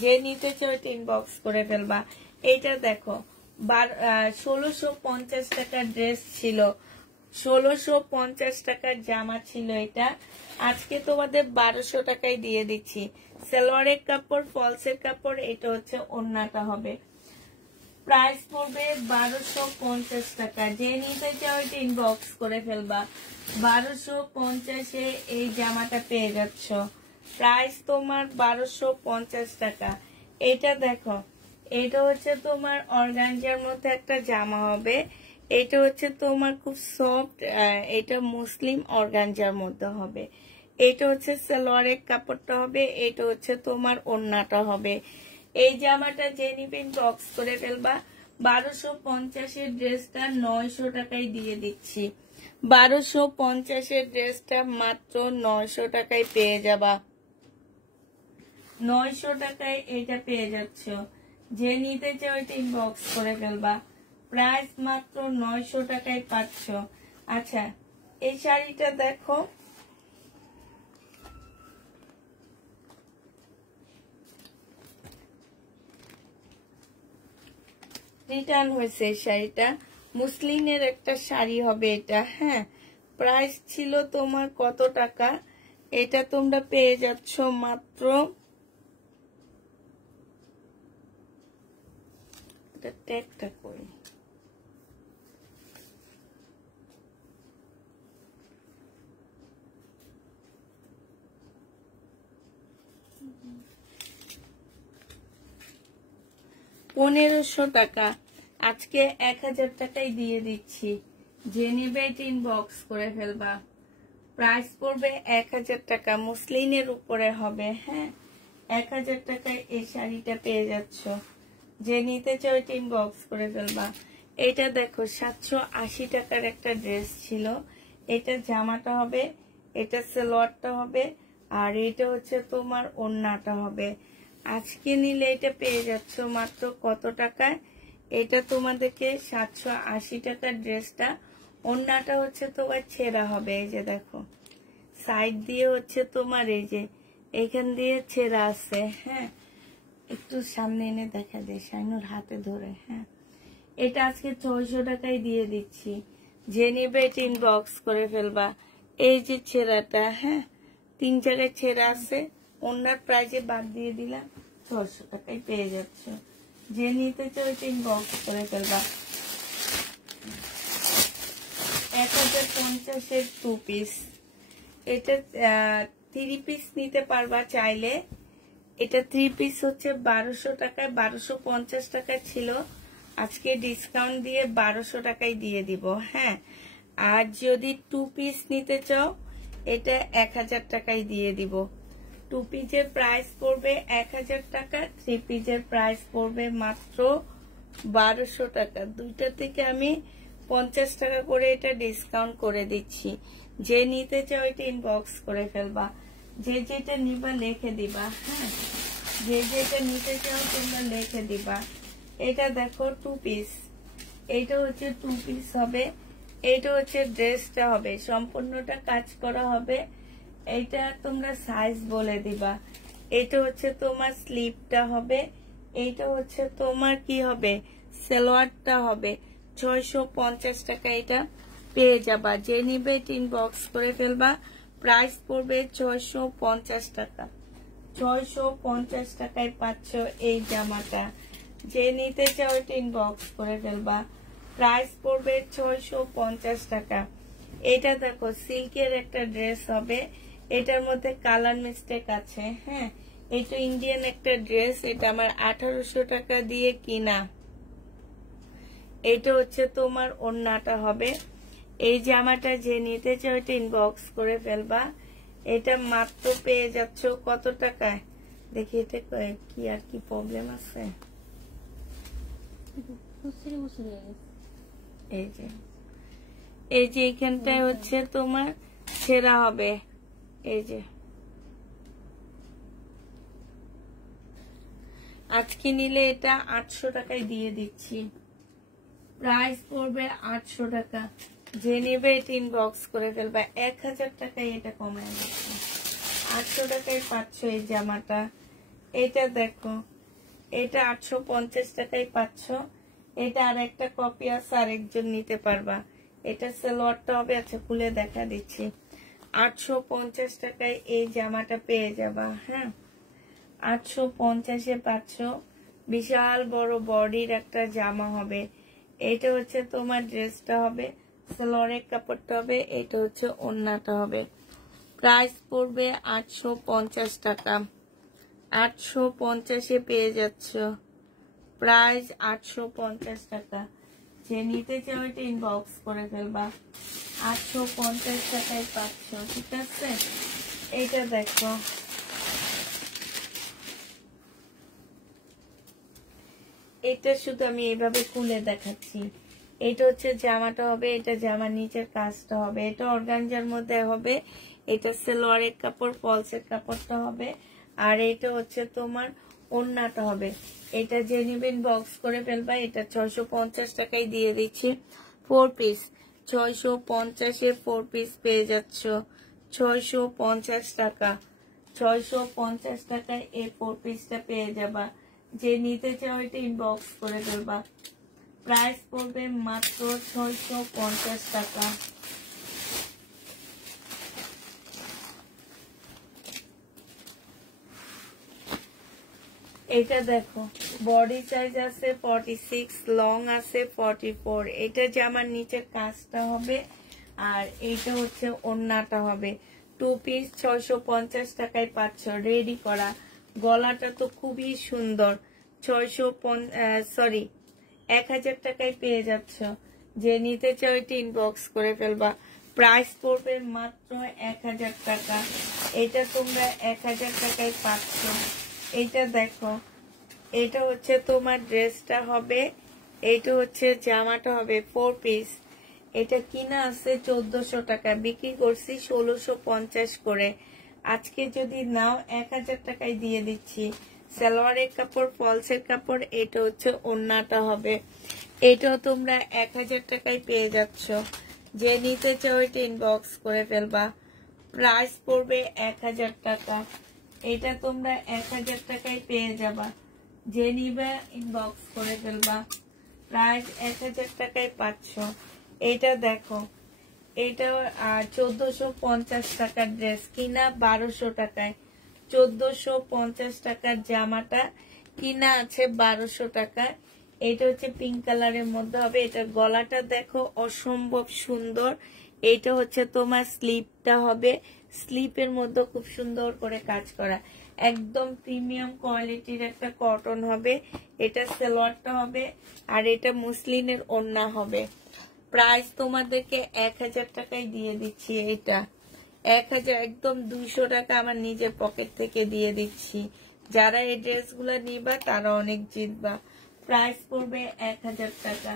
যে নিতে চাও এটা ইনবক্স করে ফেলবা। এইটা দেখো 1650 টাকার ড্রেস ছিল, 1650 টাকার জামা ছিল এটা, আজকে তোমাদের 1200 টাকায় দিয়ে দিচ্ছি। সালোয়ারের কাপড়, ফলসের কাপড়, এটা হচ্ছে ওড়নাটা হবে। প্রাইস পড়বে 1250 টাকা। যে নিতে চাও এটা ইনবক্স করে ফেলবা। 1250-এ এই জামাটা পেয়ে যাচ্ছ। প্রাইস তোমার 1250 টাকা। এটা দেখো, এটা হচ্ছে তোমার অর্গানজার মধ্যে একটা জামা হবে। এটা হচ্ছে তোমার খুব সফট, এটা মুসলিম অর্গানজার মধ্যে হবে। এটা হচ্ছে সালোয়ারের কাপড়টা হবে, এটা হচ্ছে তোমার ওড়নাটা হবে। এই জামাটা যে নিবেন বক্স করে ফেলবা। 1250-এর ড্রেসটা 900 টাকায় দিয়ে দিচ্ছি। 1250-এর ড্রেসটা মাত্র 900 টাকায় পেয়ে যাবা। 900 টাকায় এটা পেয়ে যাচ্ছ। যে নিতে চাও এটা ইনবক্স করে ফেলবা। প্রাইস মাত্র 900 টাকায় পাচ্ছ। আচ্ছা, এই শাড়িটা দেখো, রিটার্ন হয়েছে শাড়িটা। মুসলিনের একটা শাড়ি হবে এটা। হ্যাঁ, প্রাইস ছিল তোমার কত টাকা? এটা তোমরা পেয়ে যাচ্ছ মাত্র, এটা ট্যাগটা করি, টাকা। আজকে 1000 টাকায় দিয়ে দিচ্ছি। যে নেবে ইনবক্স করে ফেলবা। প্রাইস পড়বে 1000 টাকা, মুসলিনের উপরে হবে। হ্যাঁ, 1000 টাকায় এই শাড়িটা পেয়ে যাচ্ছ। যে নিতে চাও ইনবক্স করে ফেলবা। এটা দেখো 780 টাকার একটা ড্রেস ছিল। এটা জামাটা হবে, এটা সালোয়ারটা হবে, আর এটা হচ্ছে তোমার ওড়নাটা হবে। আজকে নিলে এটা পেয়ে যাচ্ছ মাত্র কত টাকায়? এটা তোমাদেরকে 780 টাকার ড্রেসটা, ওড়নাটা হচ্ছে তোমার ছেঁড়া হবে। এই যে দেখো সাইড দিয়ে হচ্ছে তোমার এই যে এখান দিয়ে ছেঁড়া আছে। হ্যাঁ, একটু সামনে এনে দেখা যায়, শাইনুর হাতে ধরে। হ্যাঁ, এটা আজকে 600 টাকায় দিয়ে দিচ্ছি। যে নেবে এটা ইনবক্স করে ফেলবা। এই যে ছেঁড়াটা, হ্যাঁ 3 জায়গায় ছেঁড়া আছে, ওনার প্রাইজে বাদ দিয়ে দিলাম, 600 টাকায় পেয়ে যাচ্ছ। যে নিতে চাও এটা ইনবক্স করে ফেলবা। 1050-এর 2 পিস। এটা 3 পিস নিতে পারবা চাইলে। এটা 3 পিস হচ্ছে 1200 টাকায়, 1250 টাকা ছিল, আজকে ডিসকাউন্ট দিয়ে 1200 টাকায় দিয়ে দিব। হ্যাঁ, আর যদি 2 পিস নিতে চাও এটা 1000 টাকায় দিয়ে দিব। 2 পিসের প্রাইস পড়বে 1000 টাকা, 3 পিসের প্রাইস পড়বে মাত্র 1200 টাকা। দুইটা থেকে আমি 50 টাকা করে এটা ডিসকাউন্ট করে দিচ্ছি। যে নিতে চাও এটা ইনবক্স করে ফেলবা। যে যেটা নিবা লিখে দিবা। হ্যাঁ, যে যেটা নিতে চাও তোমরা লিখে দিবা। এটা দেখো 2 পিস, এটা হচ্ছে 2 পিস হবে। এটা হচ্ছে ড্রেসটা হবে, সম্পূর্ণটা কাজ করা হবে। এটা তোমরা সাইজ বলে দিবা। এটা হচ্ছে তোমার স্লিপটা হবে, এইটা হচ্ছে তোমার কি হবে, সালোয়ারটা হবে। 650 টাকা এটা পেয়ে যাবা। যে নিবে ইনবক্স করে ফেলবা। প্রাইস পড়বে 650 টাকা। 650 টাকায় পাচ্ছ এই জামাটা। যে নিতে চাও এটা ইনবক্স করে ফেলবা। প্রাইস পড়বে 650 টাকা। এটা দেখো সিল্কের একটা ড্রেস হবে, এটার মধ্যে কালার মিস্টেক আছে। হ্যাঁ, এটা ইন্ডিয়ান একটা ড্রেস, এটা আমার 1800 টাকা দিয়ে কিনা। এটা হচ্ছে তোমার ওড়নাটা হবে। এই জামাটা যে নিতে চাও এটা ইনবক্স করে ফেলবা। এটা মাত্র পেয়ে যাচ্ছ কত টাকায়? দেখি এটা কি আর কি প্রবলেম আছে। এই যে এখানটায় হচ্ছে তোমার ছেঁড়া হবে। এই যে আজকে নিলে এটা 800 টাকায় দিয়ে দিচ্ছি। প্রাইস পড়বে 800 টাকা। যে নেবে এটা ইনবক্স করে ফেলবা। 1000 টাকায় এটা কমায় দিচ্ছি, 800 টাকায় পাচ্ছ এই জামাটা। এটা দেখো, এটা 850 টাকায় পাচ্ছ। এটা আর একটা কপি আছে, আরেকজন নিতে পারবা। এটা সালোয়ারটা হবে, আচ্ছা খুলে দেখা দিচ্ছি। 850 টাকায় এই জামাটা পেয়ে যাবা। হ্যাঁ, 850-এ পাচ্ছ। বিশাল বড় বডির একটা জামা হবে। এটা হচ্ছে তোমার ড্রেসটা হবে, সালোয়ারের কাপড়টা হবে, এটা হচ্ছে ওড়নাটা হবে। প্রাইস পড়বে 850 টাকা। 850-এ পেয়ে যাচ্ছ। প্রাইস 850 টাকা। যে নিতে চাও এটা ইনবক্স করে ফেলবা। 850 টাকায় পাচ্ছ, ঠিক আছে। এইটা দেখো, এটা শুধু আমি এইভাবে খুলে দেখাচ্ছি। এটা হচ্ছে জামাটা হবে, এটা জামার নিচের কাজটা হবে, এটা অর্গানজার মধ্যে হবে। এটা সালোয়ারের কাপড়, ফলসের কাপড়টা হবে, আর এটা হচ্ছে তোমার ওড়নাটা হবে। এটা যে নিবেন বক্স করে ফেলবা। এটা 650 টাকায় দিয়ে দিচ্ছি। 4 পিস 650-এ 4 পিস পেয়ে যাচ্ছ। 650 টাকা। 650 টাকায় এই 4 পিসটা পেয়ে যাবা। যে নিতে চাও এটা ইনবক্স করে ফেলবা। প্রাইস পড়বে মাত্র 650 টাকা। এটা দেখো বডি সাইজ আছে 46, লং আছে 44। এটা জামার নিচের কাজটা হবে আর এইটা হচ্ছে ওড়নাটা হবে। 2 পিস 650 টাকায় পাচ্ছ রেডি করা। গলাটা তো খুবই সুন্দর। 1000 টাকায় পেয়ে যাচ্ছ। যে নিতে চাও এটা ইনবক্স করে ফেলবা। প্রাইস পড়বে মাত্র 1000 টাকা। এটা তোমরা 1000 টাকায় পাচ্ছ। এটা দেখো, এটা হচ্ছে তোমার ড্রেসটা হবে, এটা হচ্ছে জামাটা হবে 4 পিস। এটা কিনা আছে 1400 টাকা, বিক্রি করছি 1650 করে। আজকে যদি নাও 1000 টাকায় দিয়ে দিচ্ছি। সালোয়ারের কাপড়, ফলসের কাপড়, এটা হচ্ছে ওড়নাটা হবে। এটাও তোমরা 1000 টাকায় পেয়ে যাচ্ছ। যে নিতে চাও এটা ইনবক্স করে ফেলবা। প্রাইস পড়বে 1000 টাকা। এটা তোমরা 1000 টাকায় পেয়ে যাবা। যে নিবে ইনবক্স করে ফেলবা। প্রাইস 1000 টাকায় পাচ্ছ। এটা দেখো, এটা 1450 টাকার ড্রেস, কিনা 1200 টাকায়। 1450 টাকার জামাটা কিনা আছে 1200 টাকায়। এটা হচ্ছে পিঙ্ক কালারের মধ্যে হবে। এটা গলাটা দেখো অসম্ভব সুন্দর। এটা হচ্ছে তোমার স্লিপটা হবে, স্লিপের মধ্যে খুব সুন্দর করে কাজ করা, একদম প্রিমিয়াম কোয়ালিটির একটা কটন হবে। এটা সালোয়ারটা হবে আর এটা মুসলিনের ওড়না হবে। প্রাইস তোমাদেরকে 1000 টাকায় দিয়ে দিচ্ছি। এটা 1000, একদম 200 টাকা আমার নিজের পকেট থেকে দিয়ে দিচ্ছি। যারা এই ড্রেসগুলো নিবা তারা অনেক জিতবা। প্রাইস পড়বে 1000 টাকা।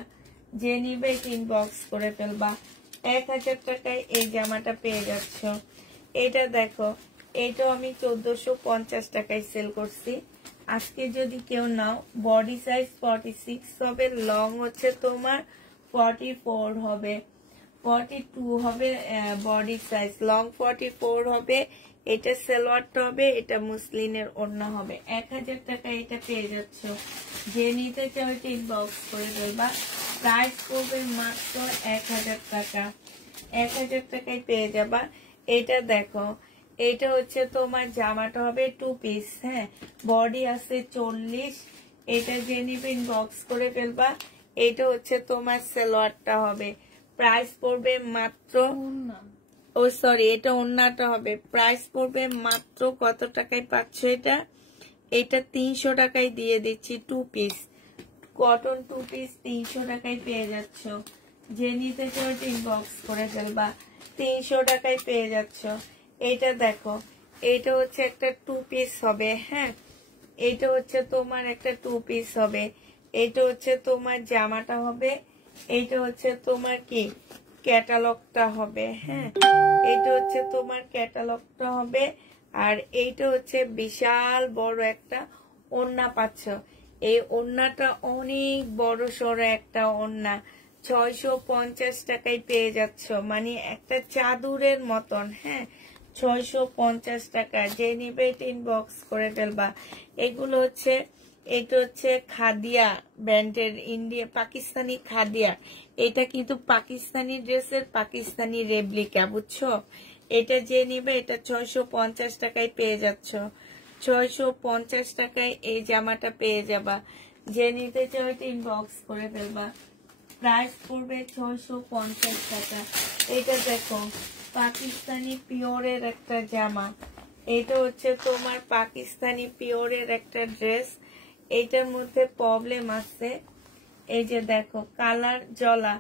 যে নিবে ইনবক্স করে ফেলবা। 1000 টাকায় এই জামাটা পেয়ে যাচ্ছ। এটা দেখো, এটাও আমি 1450 টাকায় সেল করছি। আজকে যদি কেউ নাও, বডি সাইজ 46 হবে, লং হচ্ছে তোমার 44 হবে, 42 হবে বডি সাইজ, লং 44 হবে। এটা সালোয়ারটা হবে, এটা মুসলিনের ওড়না হবে। 1000 টাকা এটা পেয়ে যাচ্ছ। যে নিতে চাও এটা ইনবক্স করে ফেলবা। প্রাইস করবে মাত্র 1000 টাকা। 1000 টাকায় পেয়ে যাবা। এটা দেখো, এটা হচ্ছে তোমার জামাটা হবে 2 পিস। হ্যাঁ, বডি আছে 40। এটা যে নিবে ইনবক্স করে ফেলবা। এটা হচ্ছে তোমার সালোয়ারটা হবে। প্রাইস পড়বে মাত্র, ও সরি, এটা ওড়নাটা হবে। প্রাইস পড়বে মাত্র কত টাকায় পাচ্ছ এটা? এটা 300 টাকায় দিয়ে দিচ্ছি। 2 পিস কটন 2 পিস 300 টাকায় পেয়ে যাচ্ছ। যে নিতে চাও ইনবক্স করে ফেলবা। 300 টাকায় পেয়ে যাচ্ছ। এটা দেখো, এটা হচ্ছে একটা 2 পিস হবে। হ্যাঁ, এটা হচ্ছে তোমার একটা 2 পিস হবে। এটা হচ্ছে তোমার জামাটা হবে। এটা হচ্ছে তোমার কি ক্যাটালগটা হবে। হ্যাঁ, এটা হচ্ছে তোমার ক্যাটালগটা হবে। আর এইটা হচ্ছে বিশাল বড় একটা ওড়না পাচ্ছ। এই ওড়নাটা অনেক বড় সড়ো একটা ওড়না। 650 টাকায় পেয়ে যাচ্ছ, মানে একটা চাদরের মতন। হ্যাঁ, 650 টাকা। যে নিবে ইনবক্স করে ফেলবা। এগুলো হচ্ছে, এটা হচ্ছে খাদিয়া ব্র্যান্ডের, ইন্ডিয়া পাকিস্তানি খাদিয়া। এটা কিন্তু পাকিস্তানি ড্রেসের পাকিস্তানি রেপ্লিকা, বুঝছো? এটা যে নিবে এটা 650 টাকায় পেয়ে যাচ্ছ। 650 টাকায় এই জামাটা পেয়ে যাবা। যে নিতে চাও এটা ইনবক্স করে ফেলবা। প্রাইস পড়বে 650 টাকা। এটা দেখো, পাকিস্তানি পিওরের একটা জামা। এটা হচ্ছে তোমার পাকিস্তানি পিওরের একটা ড্রেস। এইটার মধ্যে প্রবলেম আছে, এই যে দেখো কালার জলা।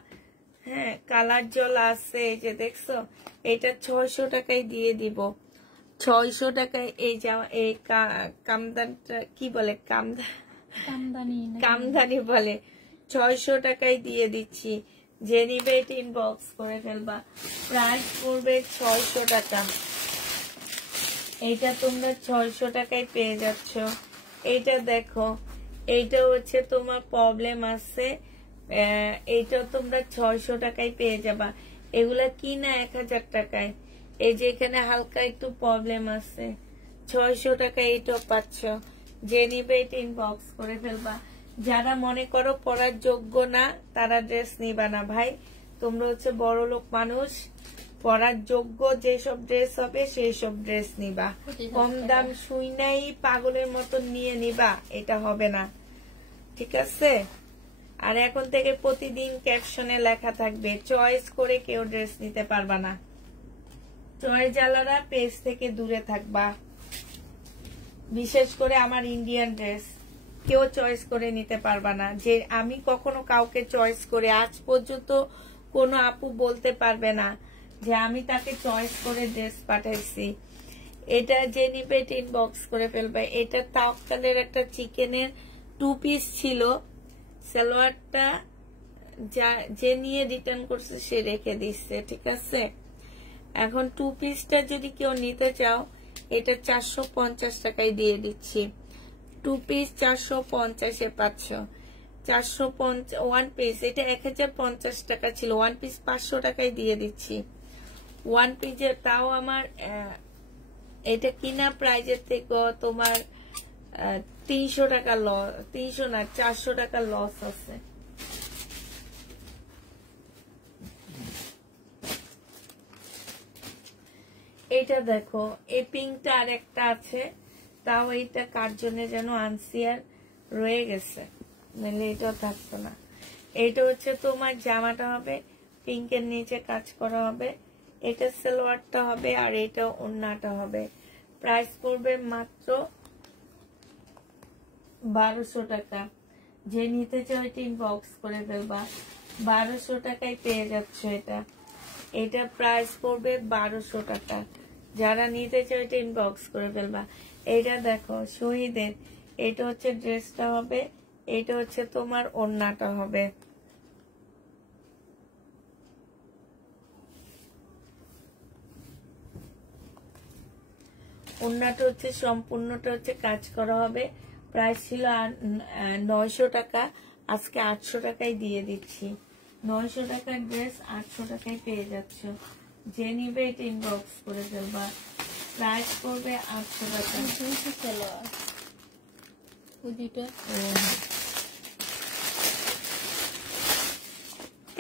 হ্যাঁ, কালার জলা আছে, এই যে দেখছো। এটা 600 টাকায় দিয়ে দিব। 600 টাকায় এই জামা, এই কামদানটা কি বলে, কামদানি বলে। 600 টাকায় দিয়ে দিচ্ছি। যে নিবে এটা ইনবক্স করে ফেলবা। প্রাইস পড়বে 600 টাকা। এইটা তোমরা 600 টাকায় পেয়ে যাচ্ছ। এইটা দেখো, এইটা হচ্ছে তোমার প্রবলেম আছে, এইটা তোমরা 600 টাকায় পেয়ে যাবা। এগুলা কিনা 1000 টাকায়। এই যে এখানে হালকা একটু প্রবলেম আছে, 600 টাকায় এইটাও পাচ্ছ। যে নিবে এটা ইনবক্স করে ফেলবা। যারা মনে করো পরার যোগ্য না তারা ড্রেস নিবা না ভাই। তোমরা হচ্ছে বড় লোক মানুষ, পরার যোগ্য যেসব ড্রেস হবে সেই সব ড্রেস নিবা। কম দাম শুই নাই পাগলের মতো নিয়ে নিবা, এটা হবে না, ঠিক আছে? আর এখন থেকে প্রতিদিন ক্যাপশনে লেখা থাকবে চয়েস করে কেউ ড্রেস নিতে পারবা না। চয়েস জ্বালারা পেজ থেকে দূরে থাকবা। বিশেষ করে আমার ইন্ডিয়ান ড্রেস কেউ চয়েস করে নিতে পারবা না। যে আমি কখনো কাউকে চয়েস করে, আজ পর্যন্ত কোনো আপু বলতে পারবে না যে আমি তাকে চয়েস করে ড্রেস পাঠাইছি। এটা যে নিবে ইনবক্স করে ফেলবে। এটা তাওয়াক্কালের একটা চিকেনের 2 পিস ছিল, সালোয়ারটা যে নিয়ে রিটার্ন করছে সে রেখে দিচ্ছে, ঠিক আছে? এখন 2 পিসটা যদি কেউ নিতে চাও এটা 450 টাকায় দিয়ে দিচ্ছি। 2 পিস 450-এ পাচ্ছ। 450 1 পিস, এটা 1050 টাকা ছিল, 1 পিস 500 টাকায় দিয়ে দিচ্ছি। 1 পিসের তাও আমার এটা কিনা প্রাইজের থেকে তোমার 300 টাকা লস, 300 না 400 টাকা লস আছে। এটা দেখো, এই পিঙ্কটা আর একটা আছে, তাও এইটা কার জন্য যেন আনছি আর রয়ে গেছে, নাহলে এটাও থাকতো না। এটা হচ্ছে তোমার জামাটা হবে পিঙ্কের নিচে কাজ করা হবে, এটা সালোয়ারটা হবে আর এটা ওড়নাটা হবে। প্রাইস পড়বে মাত্র 1200 টাকা। যে নিতে চাও এটা ইনবক্স করে ফেলবা। 1200 টাকায় পেয়ে যাচ্ছ এটা। এটা প্রাইস পড়বে 1200 টাকা। যারা নিতে চাও এটা ইনবক্স করে ফেলবা। এটা দেখো শহীদের, এটা হচ্ছে ড্রেসটা হবে, এটা হচ্ছে তোমার ওড়নাটা হবে। ওড়নাটা হচ্ছে সম্পূর্ণটা হচ্ছে কাজ করা হবে। প্রাইস ছিল 900 টাকা, আজকে 800 টাকায় দিয়ে দিচ্ছি। 900 টাকার ড্রেস 800 টাকায় পেয়ে যাচ্ছ। যে নিবে এটা ইনবক্স করে ফেলবা। প্রাইস পড়বে 800 টাকা।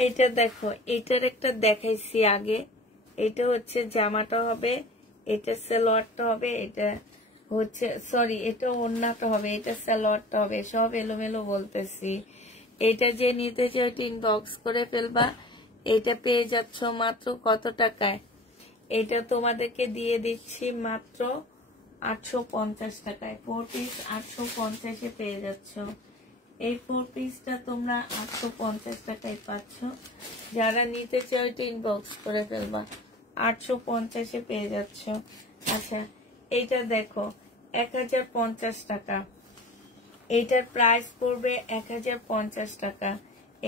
এটা দেখো, এটার একটা দেখাইছি আগে, এটা হচ্ছে জামাটা হবে, এটা সালোয়ারটা হবে, এটা হচ্ছে সরি এটা ওড়নাটা হবে, এটা সালোয়ারটা হবে, সব এলোমেলো বলতেছি। এটা যে নিতে চাও এটা ইনবক্স করে ফেলবা। এটা পেয়ে যাচ্ছ মাত্র কত টাকায়? এটা তোমাদেরকে দিয়ে দিচ্ছি মাত্র 850 টাকায়। 4 পিস 850-এ পেয়ে যাচ্ছ। এই 4 পিসটা তোমরা 850 টাকায় পাচ্ছ। যারা নিতে চাও এটা ইনবক্স করে ফেলবা। 850-এ পেয়ে যাচ্ছ। আচ্ছা, এইটা দেখো 1050 টাকা। এইটার প্রাইস পড়বে 1050 টাকা।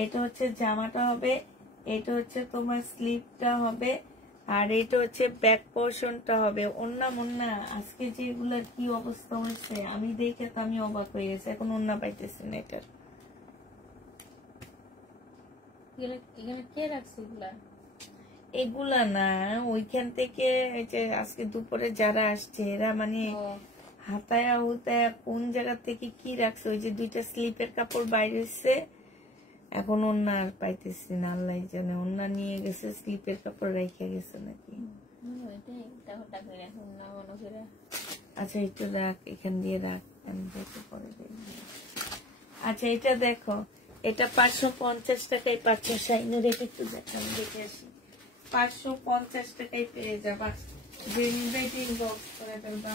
এটা হচ্ছে জামাটা হবে, এটা হচ্ছে তোমার স্লিভটা হবে, আর এটা হচ্ছে ব্যাক পোর্শনটা হবে। ওন্না মুন্না আজকে যেগুলোর কি অবস্থা হয়েছে আমি দেখে তো আমি অবাক হয়ে গেছি, এখন ওন্না পাইতেছি না এটার। এগুলা না, ওইখান থেকে আজকে দুপুরে যারা আসছে এরা মানে হাতায়া হুতায়া কোন জায়গা থেকে কি রাখছে, ওই যে 2টা স্লিপের কাপড় বাইরে হচ্ছে, এখন ওন্না আর পাইতেছি না, আল্লাহ জানে ওন্না নিয়ে গেছে, স্লিপের কাপড় রেখে গেছে নাকি। আচ্ছা একটু রাখ, এখান দিয়ে রাখ, পরে দেখবো। আচ্ছা এটা দেখো, এটা 550 টাকায় পাচ্ছ। শাইনের এটা একটু দেখান, দেখে আসি। 550 টাকায় পেয়ে যাবা। যে নিবে ইনবক্স করে ফেলবা।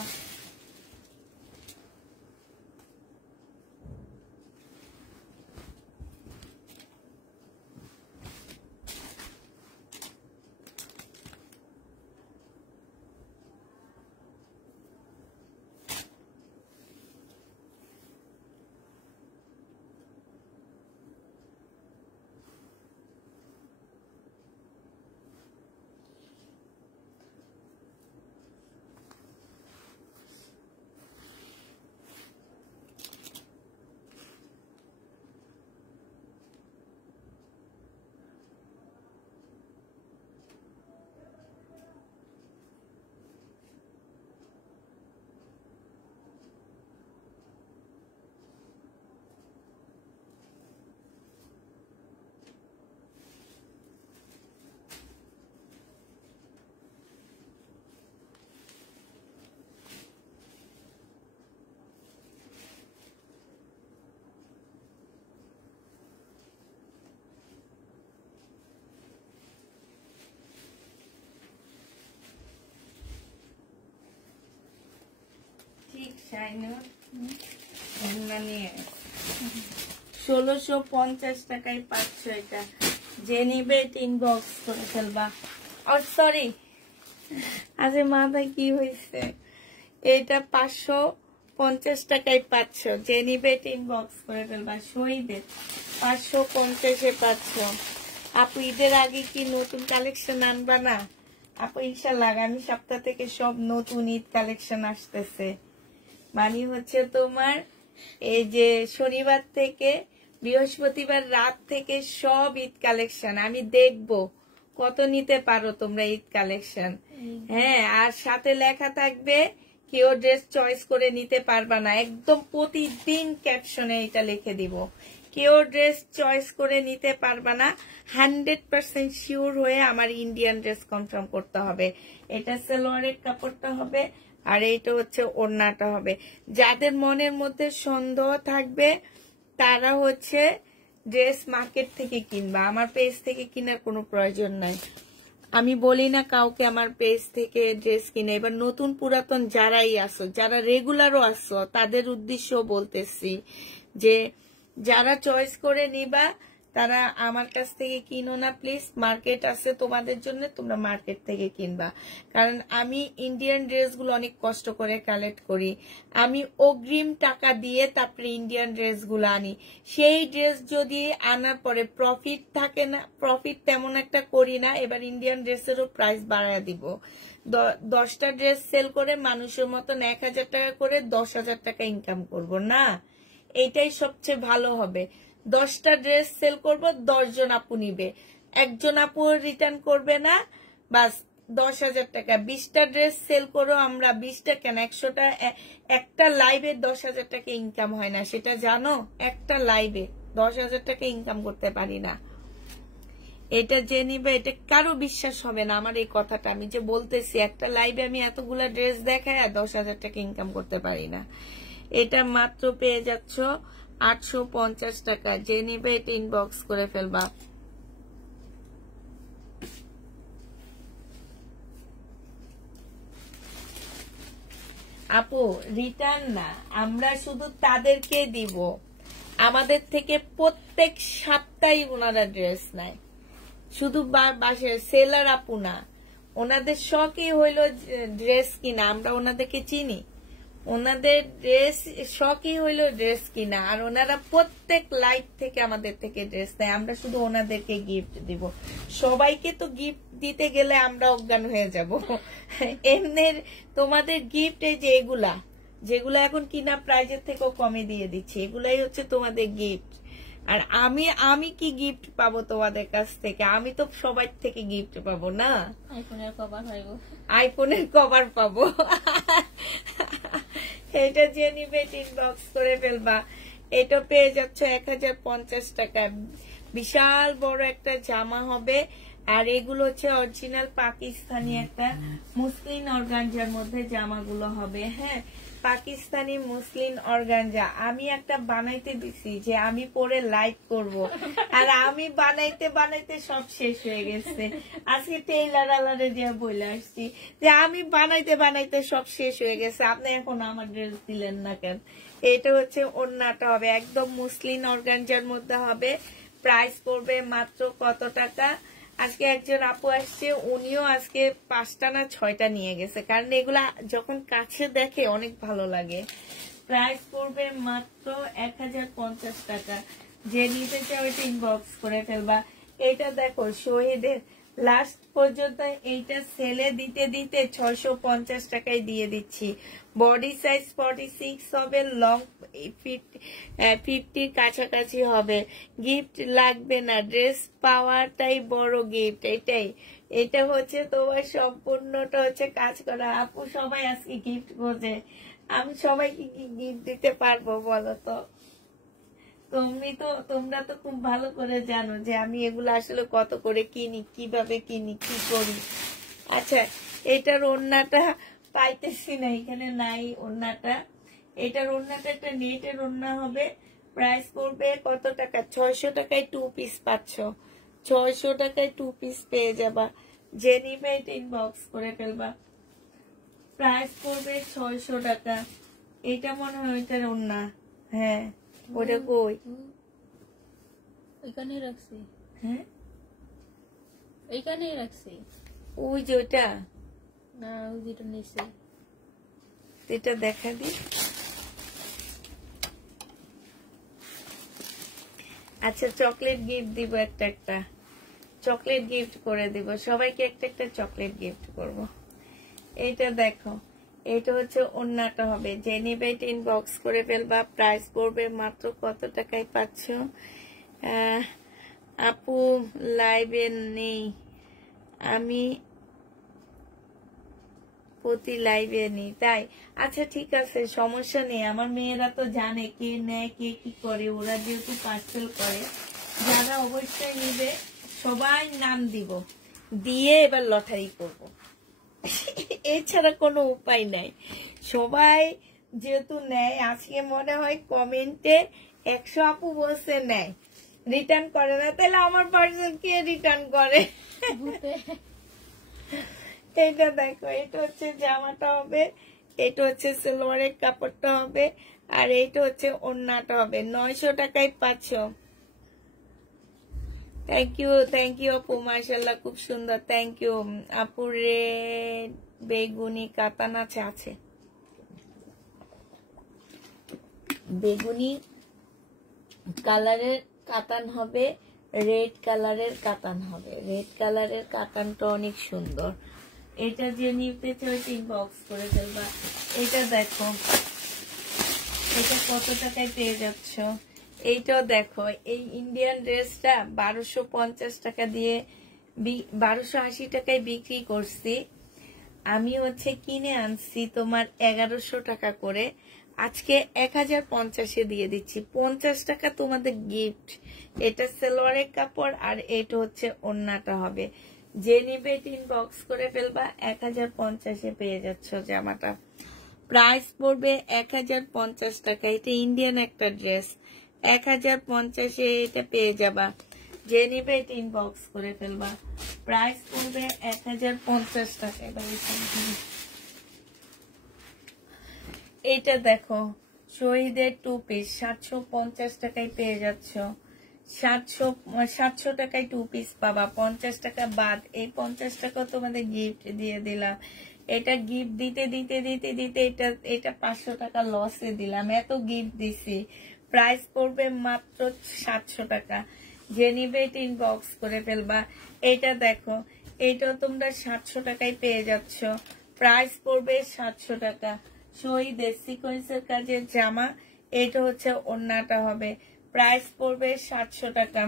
শাইনুর নিয়ে 1650 টাকায় পাচ্ছ। এটা যে নিবে ইনবক্স করে ফেলবা। সরি, আজ মাথায় কি হয়েছে, এটা 550 টাকায় পাচ্ছ। যে নিবে ইনবক্স করে ফেলবা। শহীদের 550-এ পাচ্ছ। আপু ঈদের আগে কি নতুন কালেকশন আনবা না? আপু ইনশাল্লাহ আগামী সপ্তাহ থেকে সব নতুন ঈদ কালেকশন আসতেছে। মানে হচ্ছে তোমার এই যে শনিবার থেকে বৃহস্পতিবার রাত থেকে সব ঈদ কালেকশন আমি দেখবো কত নিতে পারো তোমরা ঈদ কালেকশন। হ্যাঁ, আর সাথে লেখা থাকবে কেউ ড্রেস চয়েস করে নিতে পারবা না, একদম প্রতিদিন ক্যাপশনে এটা লিখে দিব, কেউ ড্রেস চয়েস করে নিতে পারবা না। 100% শিওর হয়ে আমার ইন্ডিয়ান ড্রেস কনফার্ম করতে হবে। এটা সালোয়ারের কাপড়টা হবে আর এইটা হচ্ছে ওড়নাটা হবে। যাদের মনের মধ্যে সন্দেহ থাকবে তারা হচ্ছে ড্রেস মার্কেট থেকে কিনবা, আমার পেজ থেকে কেনার কোনো প্রয়োজন নাই। আমি বলি না কাউকে আমার পেজ থেকে ড্রেস কিনে। এবার নতুন পুরাতন যারাই আসো, যারা রেগুলারও আসো, তাদের উদ্দেশ্য বলতেছি যে যারা চয়েস করে নিবা তারা আমার কাছ থেকে কিনো না প্লিজ। মার্কেট আছে তোমাদের জন্য, তোমরা মার্কেট থেকে কিনবা। কারণ আমি ইন্ডিয়ান ড্রেসগুলো অনেক কষ্ট করে কালেক্ট করি, আমি অগ্রিম টাকা দিয়ে তারপরে ইন্ডিয়ান ড্রেসগুলো আনি। সেই ড্রেস যদি আনার পরে প্রফিট থাকে না, প্রফিট তেমন একটা করি না। এবার ইন্ডিয়ান ড্রেসেরও প্রাইস বাড়ায় দিব। 10টা ড্রেস সেল করে মানুষের মতন 1000 টাকা করে 10,000 টাকা ইনকাম করব না, এইটাই সবচেয়ে ভালো হবে। 10টা ড্রেস সেল করব, 10 জন আপু নিবে, একজন আপু রিটার্ন করবে না, বাস 10,000 টাকা। 20টা ড্রেস সেল করো, আমরা 20টা কেন 100টা, একটা লাইভে 10,000 টাকা ইনকাম হয় না, সেটা জানো? একটা লাইভে 10,000 টাকা ইনকাম করতে পারি না। এটা যে নিবে এটা কারো বিশ্বাস হবে না আমার এই কথাটা, আমি যে বলতেছি একটা লাইভে আমি এতগুলা ড্রেস দেখায় 10,000 টাকা ইনকাম করতে পারি না। এটা মাত্র পেয়ে যাচ্ছ 850 টাকা। যে নিবে এটা ইনবক্স করে ফেলবা। আপু রিটার্ন না, আমরা শুধু তাদেরকে দিব, আমাদের থেকে প্রত্যেক সপ্তাহে ওনারা ড্রেস নেয়, শুধু বাসের সেলার আপু না। ওনাদের শখই হইলো ড্রেস কিনা, আমরা ওনাদেরকে চিনি, ওনাদের ড্রেস শখই হইলো ড্রেস কিনা। আর ওনারা প্রত্যেক লাইভ থেকে আমাদের থেকে ড্রেস নেয়, আমরা শুধু ওনাদেরকে গিফট দিব। সবাইকে তো গিফট দিতে গেলে আমরা অজ্ঞান হয়ে যাব। এমনি তোমাদের গিফট এই যে এগুলা, যেগুলো এখন কিনা প্রাইজের থেকেও কমে দিয়ে দিচ্ছি, এগুলাই হচ্ছে তোমাদের গিফট। আর আমি কি গিফট পাবো তোমাদের কাছ থেকে? আমি তো সবাই থেকে গিফট পাবো না, আইফোনের কভার পাবো, আইফোনের কভার পাবো। এটা যে নিবে ইনবক্স করে ফেলবা। এটা পেয়ে যাচ্ছে 1050 টাকা। বিশাল বড় একটা জামা হবে, আর এগুলো হচ্ছে অরিজিনাল পাকিস্তানি একটা মুসলিম অর্গানজার মধ্যে জামাগুলো হবে। হ্যাঁ, পাকিস্তানি মুসলিম অর্গানজা। আমি একটা বানাইতে দিছি যে আমি পরে লাইভ করব, আর আমি বানাইতে বানাইতে সব শেষ হয়ে গেছে। আজকে টেইলার আলারে যে বলে আসছি যে আমি বানাইতে বানাইতে সব শেষ হয়ে গেছে, আপনি এখন আমার ড্রেস দিলেন না কেন? এটা হচ্ছে ওড়নাটা হবে একদম মুসলিম অর্গানজার মধ্যে হবে। প্রাইস পড়বে মাত্র কত টাকা? আজকে একজন আপু আসছে, উনিও আজকে 5টা না 6টা নিয়ে গেছে, কারণ এগুলা যখন কাছে দেখে অনেক ভালো লাগে। প্রাইস পড়বে মাত্র 1050 টাকা। যে নিতে চাও এটা ইনবক্স করে ফেলবা। এটা দেখো শহীদের লাস্ট পর্যন্ত এইটা সেলে দিতে দিতে 650 টাকায় দিয়ে দিচ্ছি। বডি সাইজ 46 হবে, লং 50 কাছাকাছি হবে। গিফট লাগবে না, ড্রেস পাওয়াটাই বড় গিফট। এটাই, এটা হচ্ছে তোমার সম্পূর্ণটা হচ্ছে কাজ করা। আপু সবাই আজকে গিফট খোঁজে, আমি সবাইকে কি গিফট দিতে পারবো বলো তো? তোমরা তো খুব ভালো করে জানো যে আমি এগুলো আসলে কত করে কিনি, কিভাবে কিনি, কি করি। আচ্ছা, এটার ওড়নাটা পাইতেছি না, এখানে নাই ওড়নাটা। এটার ওড়নাটা একটা নেটের ওড়না হবে। প্রাইস পড়বে কত টাকা? 600 টাকায় 2 পিস পাচ্ছ। 600 টাকায় 2 পিস পেয়ে যাবা। যে নিবে এটা ইনবক্স করে ফেলবা। প্রাইস পড়বে 600 টাকা। এটা মনে হয় ওইটার ওন্না। হ্যাঁ ওটা কই? ওইখানেই রাখছি। হ্যাঁ এইখানেই রাখছি। ওই যে ওইটা না, ওই যেটা নিচে। এটা দেখা দি। আচ্ছা চকলেট গিফট দিব, একটা একটা চকলেট গিফট করে দিব, সবাইকে একটা একটা চকলেট গিফট করব। এইটা দেখো, এটা হচ্ছে ওন্নাটা হবে, যে নিবে ইনবক্স করে ফেলবা। প্রাইস পড়বে মাত্র কত টাকায় পাচ্ছ? আপু লাইভে নেই, আমি প্রতি লাইভে নেই তাই? আচ্ছা ঠিক আছে, সমস্যা নেই। আমার মেয়েরা তো জানে কে নেয় কে কি করে, ওরা যেহেতু পার্সেল করে। যারা অবশ্যই নিবে সবাই নাম দিব, দিয়ে এবার লটারি করব। এছাড়া কোনো উপায় নাই। সবাই যেহেতু নেয়, আজকে মনে হয় কমেন্টে 100 আপু বলছে নেয়, রিটার্ন করে না, তাহলে আমার পার্সেল কে রিটার্ন করে? এইটা দেখো, এটা হচ্ছে জামাটা হবে, এটা হচ্ছে সালোয়ারের কাপড়টা হবে, আর এইটা হচ্ছে ওড়নাটা হবে। 900 টাকায় পাচ্ছ। থ্যাংক ইউ আপু, মাশাআল্লাহ খুব সুন্দর, থ্যাংক ইউ আপু। রেড বেগুনি কাতান আছে, বেগুনি কালারের কাতান হবে, রেড কালারের কাতান হবে। রেড কালারের কাতানটা অনেক সুন্দর। এটা যে নিতে চাই ইনবক্স করে ফেলবা। এটা দেখো, এটা কত টাকায় পেয়ে যাচ্ছ? এইটাও দেখো, এই ইন্ডিয়ান ড্রেসটা 1250 টাকা দিয়ে 1280 টাকায় বিক্রি করছি। আমি হচ্ছে কিনে আনছি তোমার 1100 টাকা করে, আজকে 1050-এ দিয়ে দিচ্ছি। 50 টাকা তোমাদের গিফট। এটা সালোয়ারের কাপড়, আর এটা হচ্ছে ওড়নাটা হবে। যে নিবে ইনবক্স করে ফেলবা। 1050-এ পেয়ে যাচ্ছ জামাটা। প্রাইস পড়বে 1050 টাকা। এটা ইন্ডিয়ান একটা ড্রেস, 1050-এ এটা পেয়ে যাবা। যে নিবে ইনবক্স করে ফেলবা। প্রাইস পড়বে 1050 টাকা। এইটা দেখো, শহীদের 2 পিস 750 টাকায় পেয়ে যাচ্ছ। 700 টাকায় 2 পিস পাবা, 50 টাকা বাদ। এই 50 টাকা তোমাদের গিফট দিয়ে দিলাম। এটা গিফট দিতে দিতে দিতে দিতে এটা 500 টাকা লসে দিলাম, এত গিফট দিছি। প্রাইস পড়বে মাত্র 700 টাকা। যে নিবে ইনবক্স করে ফেলবা। এটা দেখো, এইটাও তোমরা 700 টাকায় পেয়ে যাচ্ছ। প্রাইস পড়বে 700 টাকা। শহীদের সিকোয়েন্সের কাজের জামা, এটা হচ্ছে ওড়নাটা হবে। প্রাইস পড়বে 700 টাকা।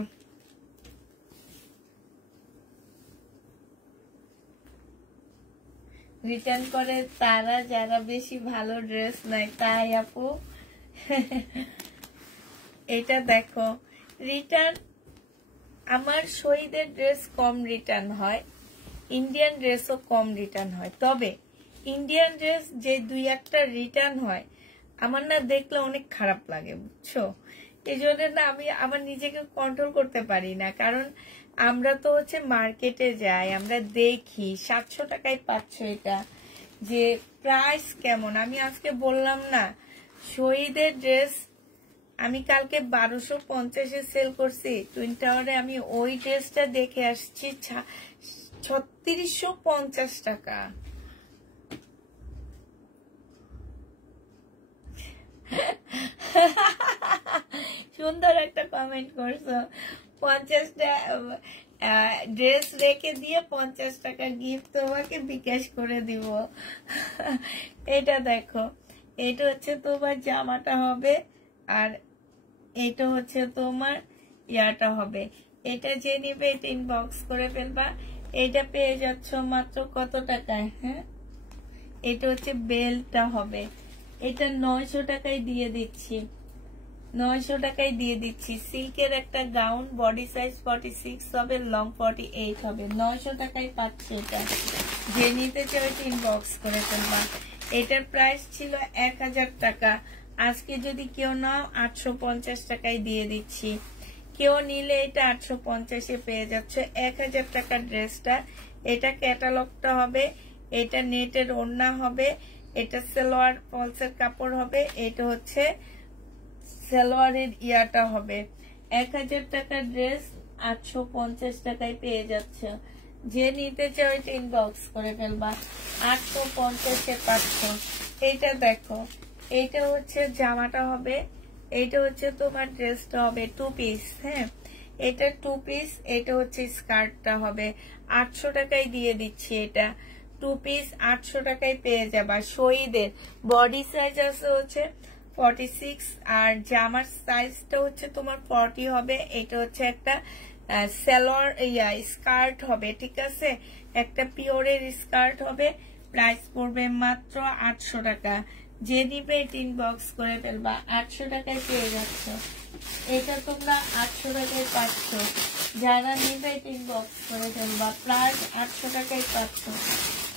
রিটার্ন করে তারা যারা বেশি ভালো ড্রেস নাই, তাই আপু। এটা দেখো, রিটার্ন আমার শহীদের ড্রেস কম রিটার্ন হয়, ইন্ডিয়ান ড্রেসও কম রিটার্ন হয়। তবে ইন্ডিয়ান ড্রেস যে 2-1টা রিটার্ন হয়, আমার না দেখলে অনেক খারাপ লাগে, বুঝছো? এই জন্য না আমি আমার নিজেকে কন্ট্রোল করতে পারি না। কারণ আমরা তো হচ্ছে মার্কেটে যাই, আমরা দেখি 700 টাকায় পাচ্ছ এটা, যে প্রাইস কেমন। আমি আজকে বললাম না, শহীদের ড্রেস আমি কালকে 1250-এ সেল করছি টুইন টাওয়ারে। আমি ওই ড্রেসটা দেখে আসছি 3650 টাকা। সুন্দর একটা কমেন্ট করছো। 50টা ড্রেস রেখে দিয়ে 50 টাকা গিফট তোমাকে বিকাশ করে দিব। এটা দেখো, এটা হচ্ছে তোমার জামাটা হবে, আর এটা হচ্ছে তোমার ইয়াটা হবে। এটা যে নিবে এটা ইনবক্স করে ফেলবা। এটা পেয়ে যাচ্ছ মাত্র কত টাকায়? হ্যাঁ, এটা হচ্ছে বেলটা হবে, এটা 900 টাকায় দিয়ে দিচ্ছি। 900 টাকায় দিয়ে দিচ্ছি। সিল্কের একটা গাউন, বডি সাইজ 46 হবে, লং 48 হবে। 900 টাকায় পাচ্ছে এটা। যে নিতে চাও এটা ইনবক্স করে ফেলবা। এটার প্রাইস ছিল 1000 টাকা, আজকে যদি কেউ নাও 850 টাকায় দিয়ে দিচ্ছি। কেউ নিলে এটা 850-এ পেয়ে যাচ্ছে। 1000 টাকার ড্রেসটা। এটা ক্যাটালগটা হবে, এটা নেটের ওড়না হবে, এটা সালোয়ার ফলসের কাপড় হবে, এটা হচ্ছে সালোয়ারের ইয়াটা হবে। 1000 টাকার ড্রেস 850 টাকায় পেয়ে যাচ্ছে। যে নিতে চাও এটা ইনবক্স করে ফেলবা। 850-এ 500। এইটা দেখো, এইটা হচ্ছে জামাটা হবে, এইটা হচ্ছে তোমার ড্রেসটা হবে 2 পিস। হ্যাঁ, এটা 2 পিস, এটা হচ্ছে স্কার্টটা হবে। 800 টাকায় দিয়ে দিচ্ছি। এটা 2 পিস 800 টাকায় পেয়ে যাবা। শহীদের বডি সাইজ আছে হচ্ছে 46, আর জামার সাইজটা হচ্ছে তোমার 40 হবে। এটা হচ্ছে একটা সালোয়ার স্কার্ট হবে, ঠিক আছে, একটা পিওরের স্কার্ট হবে। প্রাইস পড়বে মাত্র 800 টাকা। যে নিবে এটা ইনবক্স করে ফেলবা। 800 টাকায় পেয়ে যাচ্ছ। এটা তোমরা 800 টাকায় পাচ্ছ। যারা নিবে এটা ইনবক্স করে ফেলবা। প্রাইস 800 টাকায় পাচ্ছ।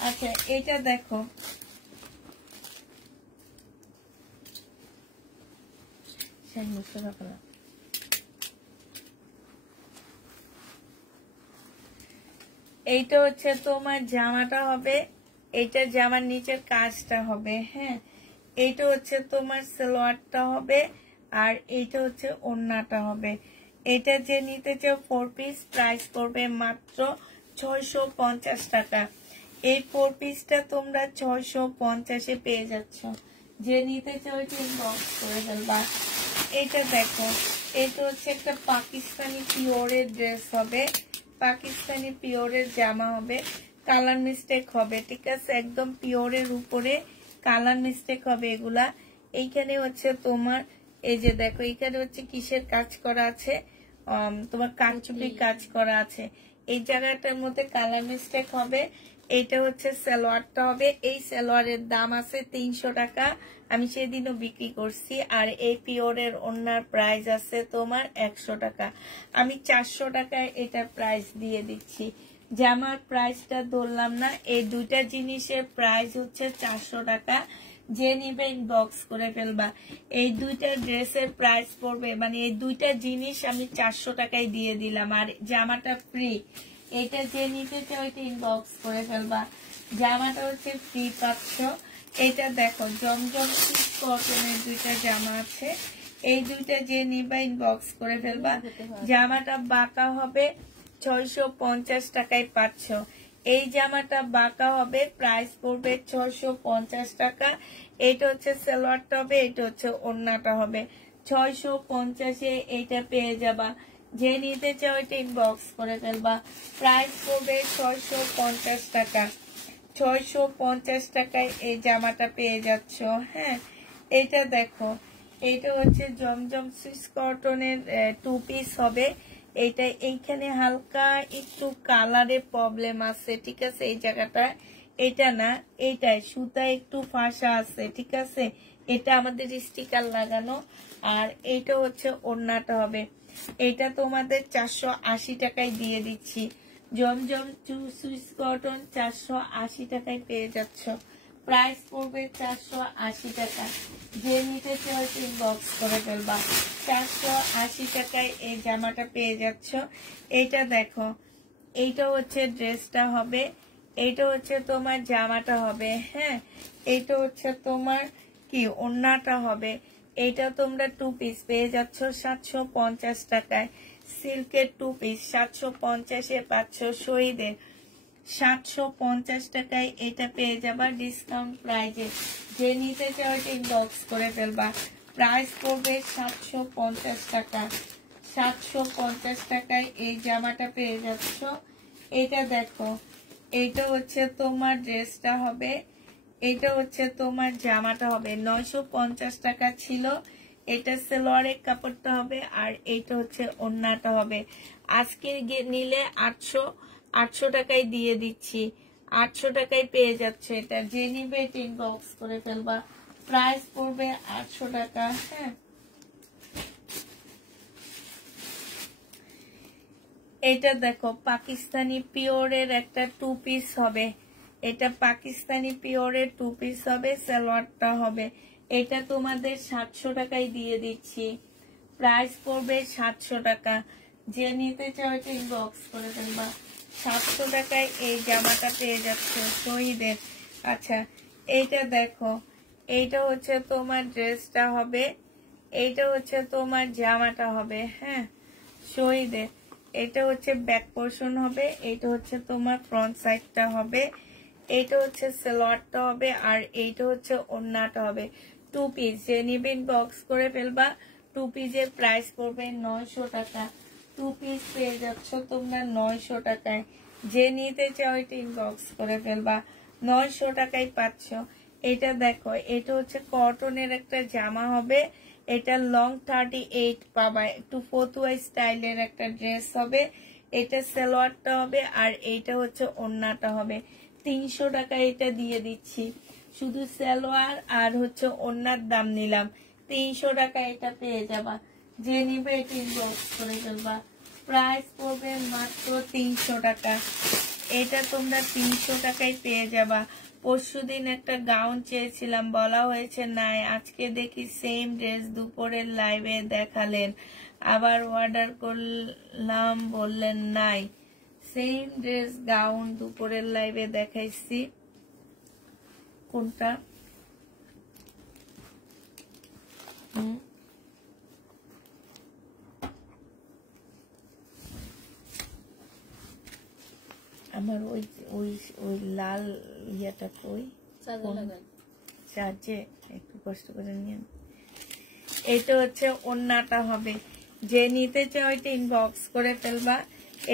আচ্ছা, এটা দেখো, এইটা হচ্ছে তোমার জামাটা হবে, এইটা জামার নিচের কাজটা হবে। হ্যাঁ, এইটা হচ্ছে তোমার সালোয়ারটা হবে, আর এইটা হচ্ছে ওড়নাটা হবে। এটা যে নিতে চাও 4 পিস, প্রাইস পড়বে মাত্র 650 টাকা। এই 4 পিসটা তোমরা 650-এ পেয়ে যাচ্ছ। যে নিতে চাও এটা ইনবক্স করে ফেলবা। এটা দেখো, এটা হচ্ছে একটা পাকিস্তানি পিওরের ড্রেস হবে, পাকিস্তানি পিওরের জামা হবে। কালার মিস্টেক হবে, ঠিক আছে, একদম পিওরের উপরে কালার মিস্টেক হবে এগুলা। এইখানে হচ্ছে তোমার এই যে দেখো, এইখানে হচ্ছে কিসের কাজ করা আছে, তোমার কারচুপি কাজ করা আছে। এই জায়গাটার মধ্যে কালার মিস্টেক হবে। এইটা হচ্ছে সালোয়ারটা হবে। এই সালোয়ারের দাম আছে 300 টাকা, আমি সেদিনও বিক্রি করছি। আর এই পিওরের ওড়নার প্রাইস আছে তোমার 100 টাকা। আমি 400 টাকায় এটার প্রাইস দিয়ে দিচ্ছি। জামার প্রাইসটা ধরলাম না। এই দুইটা জিনিসের প্রাইস হচ্ছে 400 টাকা। যে নিবে ইনবক্স করে ফেলবা। এই দুইটা ড্রেসের প্রাইস পড়বে, মানে এই দুইটা জিনিস আমি 400 টাকায় দিয়ে দিলাম, আর জামাটা ফ্রি। এটা যে নিতে চাও এটা ইনবক্স করে ফেলবা। জামাটা হচ্ছে ফ্রি পাচ্ছ। এটা দেখো, জমজম কটনের দুইটা জামা আছে, এই দুইটা যে নিবা ইনবক্স করে ফেলবা। জামাটা বাঁকা হবে, 650 টাকায় পাচ্ছ। এই জামাটা বাঁকা হবে, প্রাইস পড়বে 650 টাকা। এটা হচ্ছে সালোয়ারটা হবে, এটা হচ্ছে ওড়নাটা হবে। 650-এ এইটা পেয়ে যাবা। যে নিতে চাও এটা ইনবক্স করে ফেলবা। প্রাইস পড়বে 650 টাকা। 650 টাকায় এই জামাটা পেয়ে যাচ্ছ। হ্যাঁ, এটা দেখো, এটা হচ্ছে জমজম সুইস কটনের 2 পিস হবে। এটা এইখানে হালকা একটু কালারে প্রবলেম আছে, ঠিক আছে, এই জায়গাটা। এটা না, এইটাই সুতা একটু ফাঁসা আছে, ঠিক আছে। এটা আমাদের স্টিকার লাগানো। আর এইটা হচ্ছে ওড়নাটা হবে। এটা তোমাদের 480 টাকায় দিয়ে দিচ্ছি। জমজম সুইস কটন 480 টাকায় পেয়ে যাচ্ছ। প্রাইস পড়বে 480 টাকা। যে নিতে চাও ইনবক্স করে ফেলবা। 480 টাকায় এই জামাটা পেয়ে যাচ্ছ। এইটা দেখো, এইটা হচ্ছে ড্রেসটা হবে, এইটা হচ্ছে তোমার জামাটা হবে। হ্যাঁ, এইটা হচ্ছে তোমার কি ওড়নাটা হবে। এইটা তোমরা 2 পিস পেয়ে যাচ্ছ 750 টাকায়। সিল্কের 2 পিস 750-এ পাচ্ছ। শহীদের 750 টাকায় এটা পেয়ে যাবা ডিসকাউন্ট প্রাইজে। যে নিতে চাও এটা ইনবক্স করে ফেলবা। প্রাইস পড়বে 750 টাকা। 750 টাকায় এই জামাটা পেয়ে যাচ্ছ। এটা দেখো, এইটা হচ্ছে তোমার ড্রেসটা হবে, এটা হচ্ছে তোমার জামাটা হবে। 950 টাকা ছিল। এটা সালোয়ারের কাপড়টা হবে, আর এইটা হচ্ছে ওড়নাটা হবে। আজকে নিলে 800 টাকায় দিয়ে দিচ্ছি। 800 টাকায় পেয়ে যাচ্ছে এটা। যে নিবে এটা ইনবক্স করে ফেলবা। প্রাইস পড়বে 800 টাকা। হ্যাঁ, এটা দেখো, পাকিস্তানি পিওরের একটা 2 পিস হবে। এটা পাকিস্তানি পিওরের 2 পিস হবে, সালোয়ারটা হবে। এটা তোমাদের 700 টাকায় দিয়ে দিচ্ছি। প্রাইস পড়বে 700 টাকা। যে নিতে চাও এটা ইনবক্স করে ফেলবা। 700 টাকায় এই জামাটা পেয়ে যাচ্ছে শহীদের। আচ্ছা, এইটা দেখো, এইটা হচ্ছে তোমার ড্রেসটা হবে, এইটা হচ্ছে তোমার জামাটা হবে। হ্যাঁ, শহীদের এটা হচ্ছে ব্যাক পোর্শন হবে, এইটা হচ্ছে তোমার ফ্রন্ট সাইডটা হবে, এইটা হচ্ছে সালোয়ারটা হবে, আর এইটা হচ্ছে ওড়নাটা হবে। 2 পিস যে নিবেন বক্স করে ফেলবা। 2 পিসের প্রাইস পড়বে 900 টাকা। 2 পিস পেয়ে যাচ্ছ তোমরা 900 টাকায়। যে নিতে চাও এটা ইনবক্স করে ফেলবা, 900 টাকায় পাচ্ছ। এটা দেখো, এটা হচ্ছে কটনের একটা জামা হবে, এটা লং 38 পাবা, একটু ফতুয়া স্টাইলের একটা ড্রেস হবে। এটা সালোয়ারটা হবে, আর এইটা হচ্ছে ওড়নাটা হবে। 300 টাকা এটা দিয়ে দিচ্ছি, শুধু সালোয়ার আর হচ্ছে ওড়নার দাম নিলাম 300 টাকা। এটা পেয়ে যাবা, যে নিবে এটা ইনবক্স করে ফেলবা। প্রাইস পড়বে মাত্র 300 টাকা। এটা তোমরা 300 টাকায় পেয়ে যাবা। পরশুদিন একটা গাউন চেয়েছিলাম, বলা হয়েছে নাই, আজকে দেখি সেম ড্রেস দুপুরের লাইভে দেখালেন, আবার অর্ডার করলাম বললেন নাই। সেম ড্রেস গাউন দুপুরের লাইভে দেখাইছি। কোনটা? আমার ওই ওই ওই লাল ইয়েটা কই? চার্জে একটু কষ্ট করে নিয়ে। এটা হচ্ছে ওড়নাটা হবে, যে নিতে চাও এটা ইনবক্স করে ফেলবা।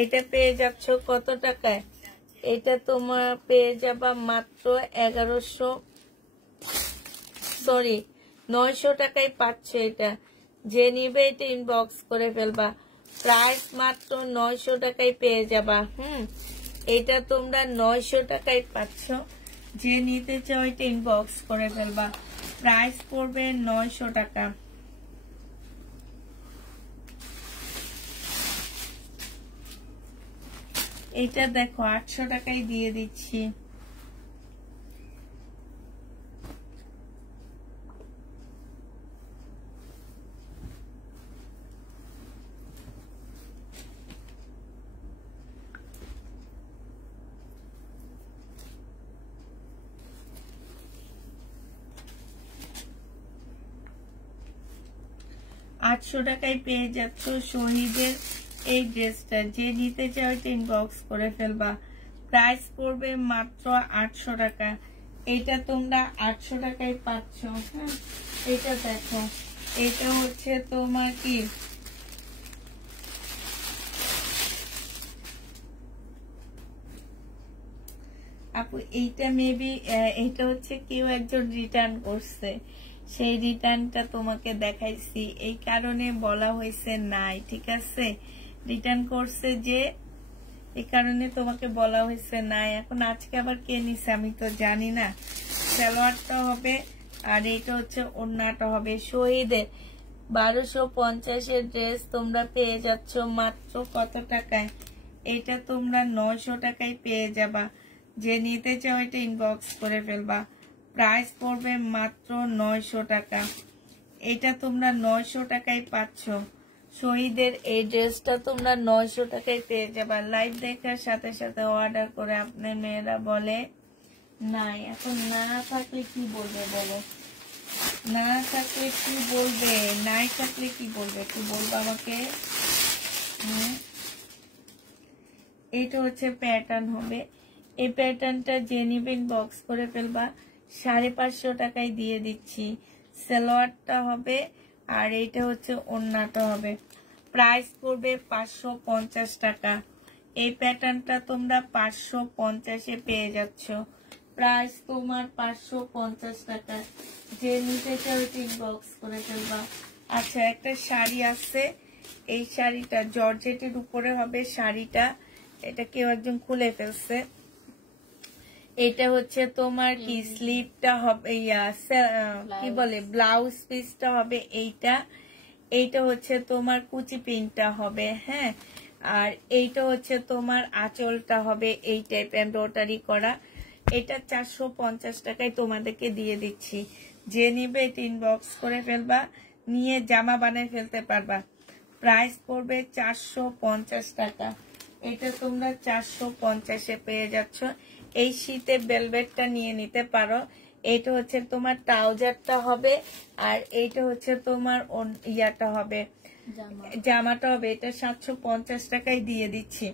এটা পেয়ে যাচ্ছ কত টাকায়? এটা তোমার পেয়ে যাবা মাত্র 900 টাকায় পাচ্ছ এটা। যে নিবে এটা ইনবক্স করে ফেলবা। প্রাইস মাত্র 900 টাকায় পেয়ে যাবা। এটা তোমরা 900 টাকায় পাচ্ছ। যে নিতে চাও এটা ইনবক্স করে ফেলবা। প্রাইস পড়বে 900 টাকা। এটা দেখো 800 টাকায় দিয়ে দিচ্ছি। আটশো টাকায় পেয়ে যাচ্ছ শহীদের এই ড্রেসটা। যে নিতে চাও এটা ইনবক্স করে ফেলবা। প্রাইস পড়বে মাত্র 800 টাকা। এটা তোমরা 800 টাকায় পাচ্ছ। হ্যাঁ, এটা দেখো, এটা হচ্ছে তোমার কি আপু, এইটা মেবি এটা হচ্ছে কেউ একজন রিটার্ন করছে, সেই রিটার্নটা তোমাকে দেখাইছি, এই কারণে বলা হয়েছে নাই। ঠিক আছে, রিটার্ন করছে যে, এই কারণে তোমাকে বলা হয়েছে নাই। এখন আজকে আবার কে নিছে আমি তো জানি না। সালোয়ারটা হবে, আর এটা হচ্ছে ওড়নাটা হবে। শহীদের 1250-এর ড্রেস তোমরা পেয়ে যাচ্ছ মাত্র কত টাকায়? এটা তোমরা 900 টাকায় পেয়ে যাবা। যে নিতে চাও এটা ইনবক্স করে ফেলবা। প্রাইস পড়বে মাত্র 900 টাকা। এটা তোমরা 900 টাকায় পাচ্ছ। শহীদের এই ড্রেসটা তোমরা 900 টাকায় পেয়ে যাবা। লাইভ দেখার সাথে সাথে অর্ডার করে আপনার মেয়েরা বলে নাই। এখন না থাকলে কি বলবে বলো? না থাকলে কি বলবে? নাই থাকলে কি বলবে? একটু বলবো আমাকে। এটা হচ্ছে প্যাটার্ন হবে। এই প্যাটার্নটা যে নিবেন বক্স করে ফেলবা। 550 টাকায় দিয়ে দিচ্ছি। সালোয়ারটা হবে, আর এইটা হচ্ছে ওড়নাটা হবে। প্রাইস পড়বে 550 টাকা। এই প্যাটার্নটা তোমরা 550-এ পেয়ে যাচ্ছ। প্রাইস তোমার 550 টাকা। যে নিতে চাও ইনবক্স করে ফেলবা। আচ্ছা, একটা শাড়ি আছে, এই শাড়িটা জর্জেটের উপরে হবে শাড়িটা। এটা কেউ একজন খুলে ফেলছে। এটা হচ্ছে তোমার কি স্লিভটা হবে, কি বলে, ব্লাউজ পিসটা হবে এইটা। এইটা হচ্ছে তোমার কুচি পিনটা হবে। হ্যাঁ, আর এইটা হচ্ছে তোমার আঁচলটা হবে এই টাইপ এমব্রয়ডারি করা। এটা 450 টাকায় তোমাদেরকে দিয়ে দিচ্ছি। যে নিবে এটা ইনবক্স করে ফেলবা, নিয়ে জামা বানিয়ে ফেলতে পারবা। প্রাইস পড়বে 450 টাকা। এটা তোমরা 450-এ পেয়ে যাচ্ছ। এই শীতে ভেলভেটটা নিয়ে নিতে পারো। এটা হচ্ছে তোমার ট্রাউজারটা হবে, আর এইটা হচ্ছে তোমার ইয়াটা হবে, জামাটা হবে। এটা 750 টাকায় দিয়ে দিচ্ছি।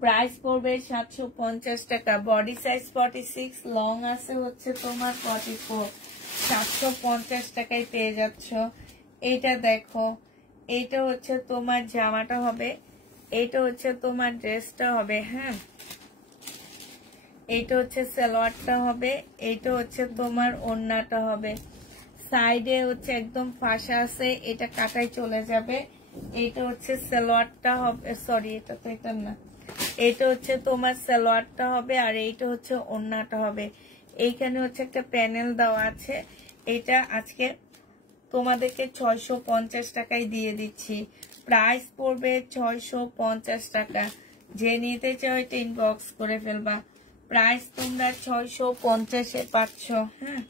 প্রাইস পড়বে 750 টাকা। বডি সাইজ 46, লং আছে হচ্ছে তোমার 44। 750 টাকায় পেয়ে যাচ্ছ। এইটা দেখো, এইটা হচ্ছে তোমার জামাটা হবে, এইটা হচ্ছে তোমার ড্রেসটা হবে। হ্যাঁ, এইটা হচ্ছে সালোয়ারটা হবে, এইটা হচ্ছে তোমার ওড়নাটা হবে। সাইডে হচ্ছে একদম ফাঁসা আছে, এটা কাটাই চলে যাবে। এইটা হচ্ছে সালোয়ারটা হবে, সরি এটা তো এটা না, এইটা হচ্ছে তোমার সালোয়ারটা হবে, আর এইটা হচ্ছে ওড়নাটা হবে। এইখানে হচ্ছে একটা প্যানেল দেওয়া আছে। এটা আজকে তোমাদেরকে 650 টাকায় দিয়ে দিচ্ছি। প্রাইস পড়বে 650 টাকা। যে নিতে চাও এটা ইনবক্স করে ফেলবা। প্রাইস তোমরা 650-এ পাচ্ছ। হ্যাঁ,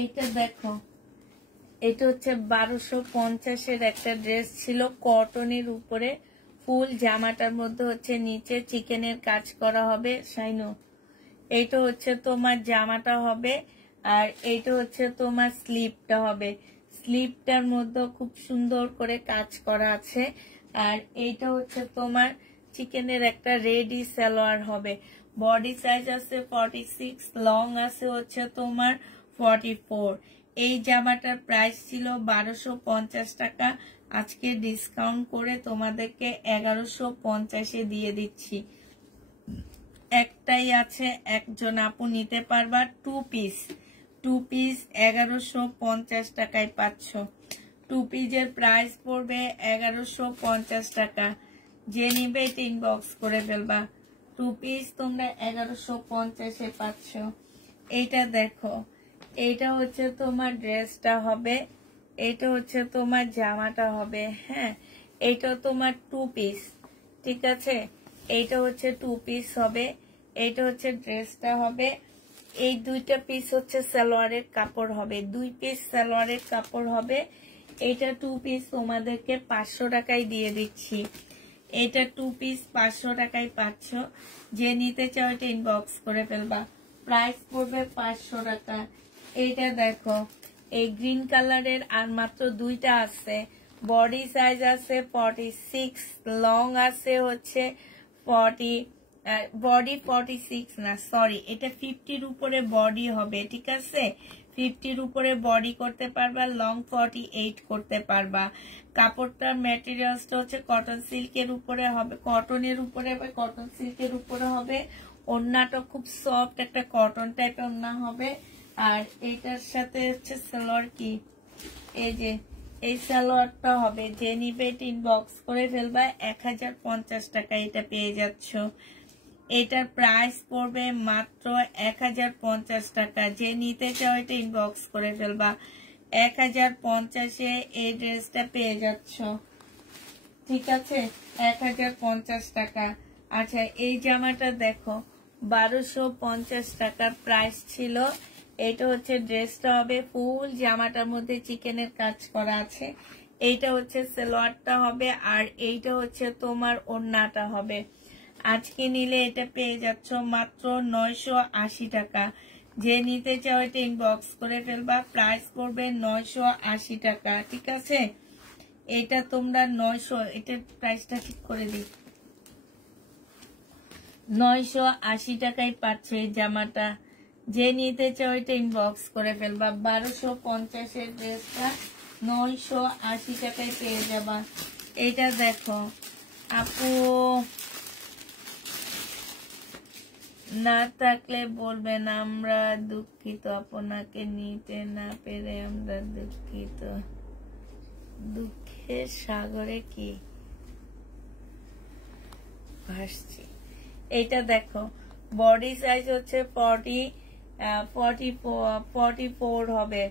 এইটা দেখো, এটা হচ্ছে 1250-এর একটা ড্রেস ছিল, কটনের উপরে ফুল, জামাটার মধ্যে হচ্ছে নিচে চিকেনের কাজ করা হবে। শাইনো, এইটা হচ্ছে তোমার জামাটা হবে, আর এইটা হচ্ছে তোমার স্লিপটা হবে। স্লিপটার মধ্যে খুব সুন্দর করে কাজ করা আছে। আর এইটা হচ্ছে তোমার চিকেনের একটা রেডি সালোয়ার হবে। বডি সাইজ আছে 46, লং আছে হচ্ছে তোমার 44। এই জামাটার প্রাইস ছিল 1250 টাকা, আজকে ডিসকাউন্ট করে তোমাদেরকে 1150-এ দিয়ে দিচ্ছি। একটাই আছে, একজন আপু নিতে পারবা। 2 পিস 1150 টাকায় পাচ্ছ। 2 পিসের প্রাইস পড়বে 1150 টাকা। যে নিবে এটা ইনবক্স করে ফেলবা। 2 পিস তোমরা 1150-এ পাচ্ছ। এইটা দেখো, এইটা হচ্ছে তোমার ড্রেসটা হবে, এইটা হচ্ছে তোমার জামাটা হবে। হ্যাঁ, এইটা তোমার 2 পিস, ঠিক আছে। এইটা হচ্ছে 2 পিস হবে, এইটা হচ্ছে ড্রেসটা হবে। এই দুইটা পিস হচ্ছে সালোয়ারের কাপড় হবে, 2 পিস সালোয়ারের কাপড় হবে। এইটা 2 পিস তোমাদেরকে 500 টাকায় দিয়ে দিচ্ছি। এটা 2 পিস 500 টাকায় পাচ্ছ। যে নিতে চাও এটা ইনবক্স করে ফেলবা। প্রাইস পড়বে 500 টাকা। এইটা দেখো, এই গ্রিন কালারের আর মাত্র 2টা আছে। বডি সাইজ আছে 46, লং আছে হচ্ছে 40, বডি 46 না সরি, এটা 50-র উপরে বডি হবে, ঠিক আছে। 50-র উপরে বডি করতে পারবা, লং 48 করতে পারবা। কাপড়টার ম্যাটেরিয়ালসটা হচ্ছে কটন সিল্কের উপরে হবে, কটনের উপরে বা কটন সিল্কের উপরে হবে। ওড়নাটা খুব সফট একটা কটন টাইপের ওড়না হবে। আর এইটার সাথে হচ্ছে সালোয়ার, কি এই যে এই সালোয়ারটা হবে। যে নিবে এটা ইনবক্স করে ফেলবা। 1050 টাকা এটা পেয়ে যাচ্ছ। এটার প্রাইস পড়বে মাত্র 1050 টাকা। যে নিতে চাও এটা ইনবক্স করে ফেলবা। 1050-এ এই ড্রেসটা পেয়ে যাচ্ছ, ঠিক আছে। 1050 টাকা। আচ্ছা, এই জামাটা দেখো, 1250 টাকা প্রাইস ছিল। এটা হচ্ছে ড্রেসটা হবে, ফুল জামাটার মধ্যে চিকেনের কাজ করা আছে। এইটা হচ্ছে সালোয়ারটা হবে, আর এইটা হচ্ছে তোমার ওড়নাটা হবে। আজকে নিলে এটা পেয়ে যাচ্ছ মাত্র 980 টাকা। যে নিতে চাও এটা ইনবক্স করে ফেলবা। প্রাইস পড়বে 980 টাকা, ঠিক আছে। এটা তোমরা 900, এটার প্রাইসটা ঠিক করে দিই, 980 টাকায় পাচ্ছে এই জামাটা। যে নিতে চাও এটা ইনবক্স করে ফেলবা। 1250-এর ড্রেসটা 980 টাকায় পেয়ে যাবা। এটা দেখো আপু, না থাকলে বলবেন, আমরা দুঃখিত, আপনাকে নিতে না পেরে আমরা দুঃখিত। দুঃখের সাগরে কি ভাসছি। এইটা দেখো, বডি সাইজ হচ্ছে 44 হবে।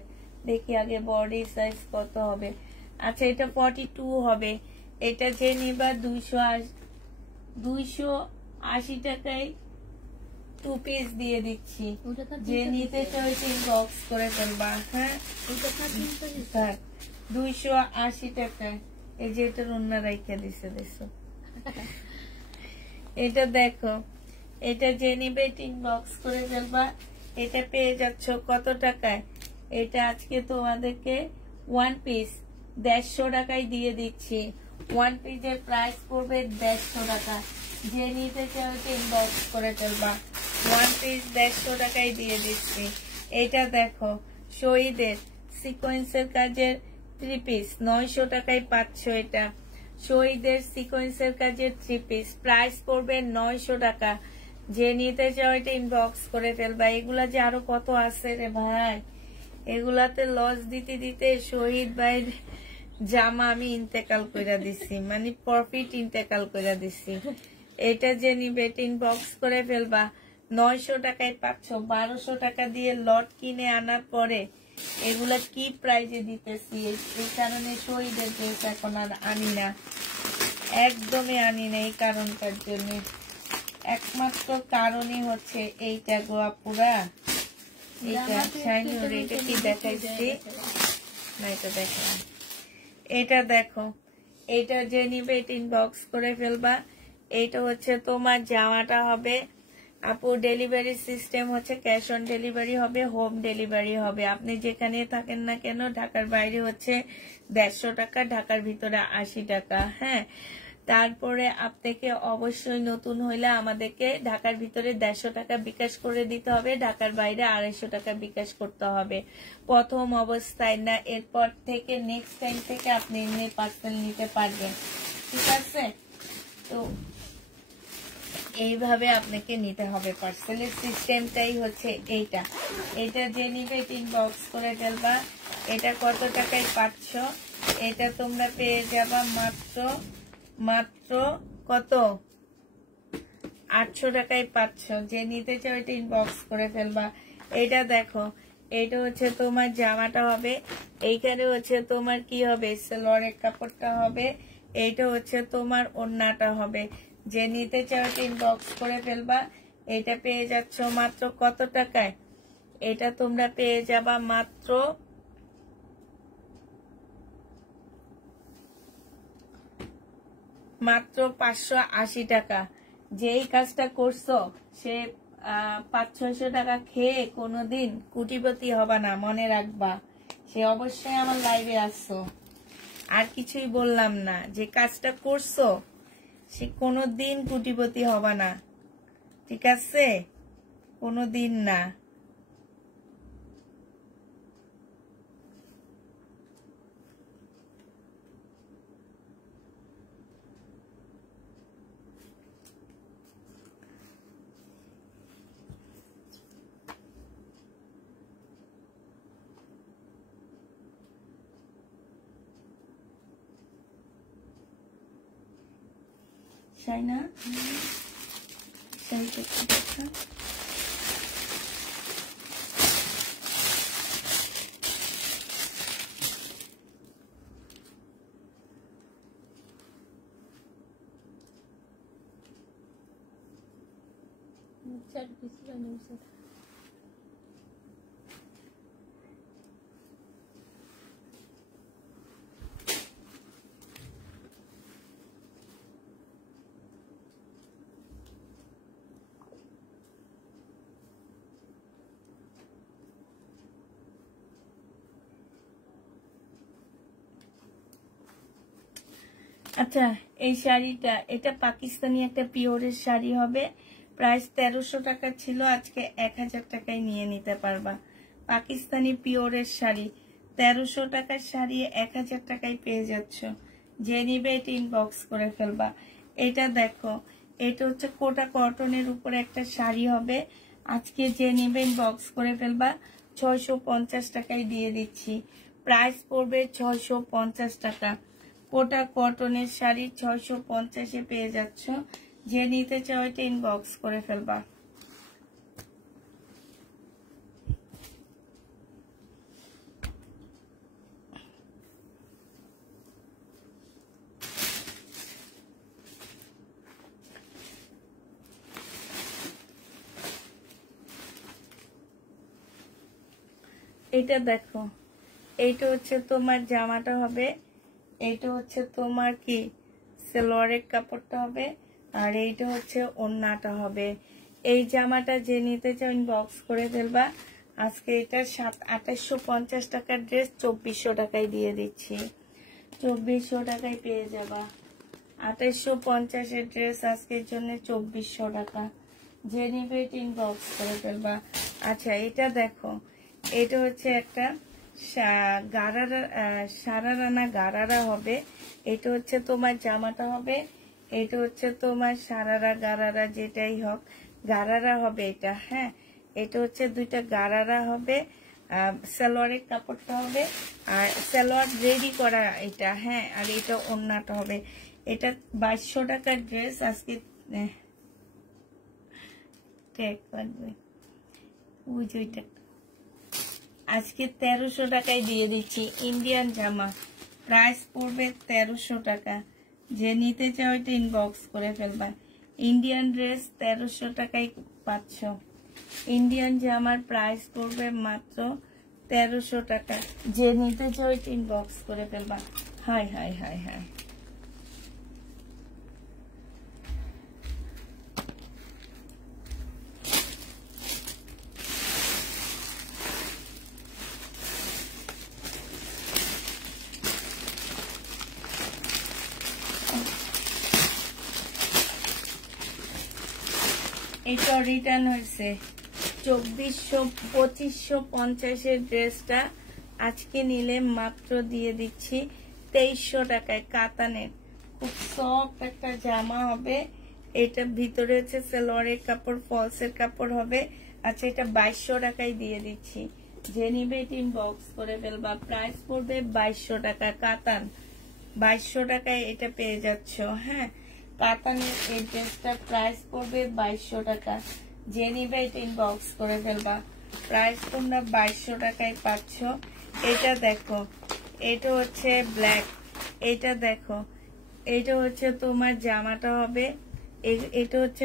দেখি আগে বডি সাইজ কত হবে। আচ্ছা, এটা 42 হবে। এটা যে নিবা 280 টাকায় 2 পিস দিয়ে দিচ্ছি। যে নিতে চাই ইনবক্স করে ফেলবা। হ্যাঁ 280 টাকায়। এই যে এটা রান্না রাইখা দিছে দেখো। এটা দেখো, এটা যে নিবে ইনবক্স করে ফেলবা। এটা পেয়ে যাচ্ছ কত টাকায়? এটা আজকে তোমাদেরকে 1 পিস 150 টাকায় দিয়ে দিচ্ছি। 1 পিসের প্রাইস পড়বে 150 টাকা। যে নিতে চাও ইনবক্স করে ফেলবা। 1 পিস 150 টাকায় দিয়ে দিচ্ছি। এটা দেখো, শহীদের সিকোয়েন্সের কাজের 3 পিস 900 টাকায় পাচ্ছ। এটা শহীদের সিকোয়েন্সের কাজের 3 পিস, প্রাইস পড়বে 900 টাকা। যে নিতে চাও এটা ইনবক্স করে ফেলবা। এগুলা যে আরো কত আছে রে ভাই, এগুলাতে লস দিতে দিতে শহীদ ভাই জামা আমি ইন্তেকাল করে দিছি, মানে প্রফিট ইন্তেকাল করে দিছি। এটা যে নিবে ইনবক্স করে ফেলবা। 900 টাকায় পাচ্ছ। 1200 টাকা দিয়ে লট কিনে আনার পরে এগুলা কি প্রাইজে দিতেছি। এই কারণে শহীদের ড্রেস এখন আর আনি না, একদমই আনি না। এই কারণটার জন্য, একমাত্র কারণই হচ্ছে এইটা গো আপুরা। এইটা শাইনি ওর এটা কি দেখাইছি না, এটা দেখলাম। এটা দেখো, এটা যে নিবে এটা ইনবক্স করে ফেলবা। এইটা হচ্ছে তোমার জামাটা হবে আপু। ডেলিভারি সিস্টেম হচ্ছে ক্যাশ অন ডেলিভারি হবে, হোম ডেলিভারি হবে। আপনি যেখানে থাকেন না কেন, ঢাকার বাইরে হচ্ছে 150 টাকা, ঢাকার ভিতরে 80 টাকা। হ্যাঁ, তারপরে আপনাকে অবশ্যই নতুন হইলে আমাদেরকে ঢাকার ভিতরে 150 টাকা বিকাশ করে দিতে হবে, ঢাকার বাইরে 250 টাকা বিকাশ করতে হবে প্রথম অবস্থায়। না এরপর থেকে নেক্সট টাইম থেকে আপনি এমনি পার্সেল নিতে পারবেন, ঠিক আছে? তো এইভাবে আপনাকে নিতে হবে। পার্সেলের সিস্টেমটাই হচ্ছে এইটা। এটা যে নিবে ইনবক্স করে ফেলবা। এটা কত টাকায় পাচ্ছ? এটা তোমরা পেয়ে যাবা মাত্র কত 800 টাকায় পাচ্ছ। যে নিতে চাও এটা ইনবক্স করে ফেলবা। এটা দেখো, এটা হচ্ছে তোমার জামাটা হবে। এইখানে হচ্ছে তোমার কি হবে, সেলোয়ারের কাপড়টা হবে। এইটা হচ্ছে তোমার ওড়নাটা হবে। যে নিতে চাও এটা ইনবক্স করে ফেলবা। এটা পেয়ে যাচ্ছ মাত্র কত টাকায়? এটা তোমরা পেয়ে যাবা মাত্র 580 টাকা। যেই কাজটা করছো সে 500-600 টাকা খেয়ে কোনোদিন কোটিপতি হবা না, মনে রাখবা। সে অবশ্যই আমার লাইভে আসছো, আর কিছুই বললাম না। যে কাজটা করছো সে কোনোদিন কোটিপতি হবা না, ঠিক আছে? কোনোদিন না। শাইনা শাড়িটা কি দেখা? আচ্ছা, এই শাড়িটা এটা পাকিস্তানি একটা পিওরের শাড়ি হবে। প্রাইস 1300 টাকা ছিল, আজকে 1000 টাকায় নিয়ে নিতে পারবা। পাকিস্তানি পিওরের শাড়ি 1300 টাকার শাড়ি 1000 টাকায় পেয়ে যাচ্ছ। যে নিবে এটা ইনবক্স করে ফেলবা। এটা দেখো, এটা হচ্ছে কোটা কটনের উপরে একটা শাড়ি হবে। আজকে যে নিবে ইনবক্স করে ফেলবা। 650 টাকায় দিয়ে দিচ্ছি। প্রাইস পড়বে 650 টাকা। কোটা কটনের শাড়ি 650-এ পেয়ে যাচ্ছ। যে নিতে চাও এটা ইনবক্স করে ফেলবা। এটা দেখো, এইটা হচ্ছে তোমার জামাটা হবে, এইটা হচ্ছে তোমার কি সালোয়ারের কাপড়টা হবে, আর এইটা হচ্ছে ওড়নাটা হবে। এই জামাটা যে নিতে চাও ইনবক্স করে ফেলবা। আজকে এটা 2850 টাকার ড্রেস 2400 টাকায় দিয়ে দিচ্ছি। 2400 টাকায় পেয়ে যাবা। 2850 ড্রেস আজকের জন্য 2400 টাকা। যে নিবে ইনবক্স করে ফেলবা। আচ্ছা এটা দেখো, এটা হচ্ছে একটা সারারানা গারারা হবে। এটা হচ্ছে তোমার জামাটা হবে, এটা হচ্ছে তোমার সারারা গারারা যেটাই হোক গারারা হবে এটা। হ্যাঁ, এটা হচ্ছে দুইটা গারারা হবে। সালোয়ারের কাপড়টা হবে আর সালোয়ার রেডি করা এটা। হ্যাঁ, আর এটা ওড়নাটা হবে। এটা 2200 টাকার ড্রেস আজকে আজকে 1300 টাকায় দিয়ে দিচ্ছি। ইন্ডিয়ান জামা, প্রাইস পড়বে 1300 টাকা। যে নিতে চাও এটা ইনবক্স করে ফেলবা। ইন্ডিয়ান ড্রেস 1300 টাকায় পাচ্ছ। ইন্ডিয়ান জামার প্রাইস পড়বে মাত্র 1300 টাকা। যে নিতে চাও এটা ইনবক্স করে ফেলবা। হাই হাই হাই হাই, এটা রিটার্ন হয়েছে। 2550 ড্রেসটা আজকে নিলে মাত্র দিয়ে দিচ্ছি 2300 টাকায়। কাতানের খুব সফট একটা জামা হবে। এটা ভিতরে হচ্ছে সালোয়ারের কাপড়, ফলসের কাপড় হবে। আচ্ছা, এটা 2200 টাকায় দিয়ে দিচ্ছি। যে নিবে ইনবক্স করে ফেলবা। প্রাইস পড়বে 2200 টাকা। কাতান 2200 টাকায় এটা পেয়ে যাচ্ছ। হ্যাঁ, কাতানের এই ড্রেসটা প্রাইস পড়বে 2200 টাকা। যে নিবে এটা ইনবক্স করে ফেলবা। প্রাইস তোমরা 2200 টাকায় পাচ্ছ। এটা দেখো, এটা হচ্ছে ব্ল্যাক। এটা দেখো, এটা হচ্ছে তোমার জামাটা হবে। এটা হচ্ছে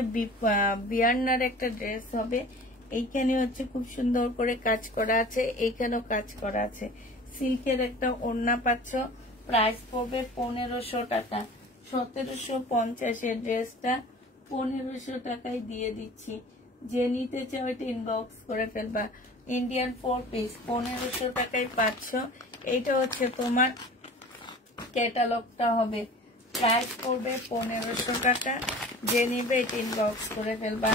বিয়ান্নার একটা ড্রেস হবে। এইখানে হচ্ছে খুব সুন্দর করে কাজ করা আছে, এইখানেও কাজ করা আছে। সিল্কের একটা ওড়না পাচ্ছ। প্রাইস পড়বে 1500 টাকা। 1750 ড্রেসটা 1500 টাকায় দিয়ে দিচ্ছি। যে নিতে চাও এটা ইনবক্স করে ফেলবা। ইন্ডিয়ান 4 পিস 1500 টাকায় পাচ্ছ। এইটা হচ্ছে তোমার ক্যাটালগটা হবে। প্রাইস পড়বে 1500 টাকা। যে নিবে এটা ইনবক্স করে ফেলবা।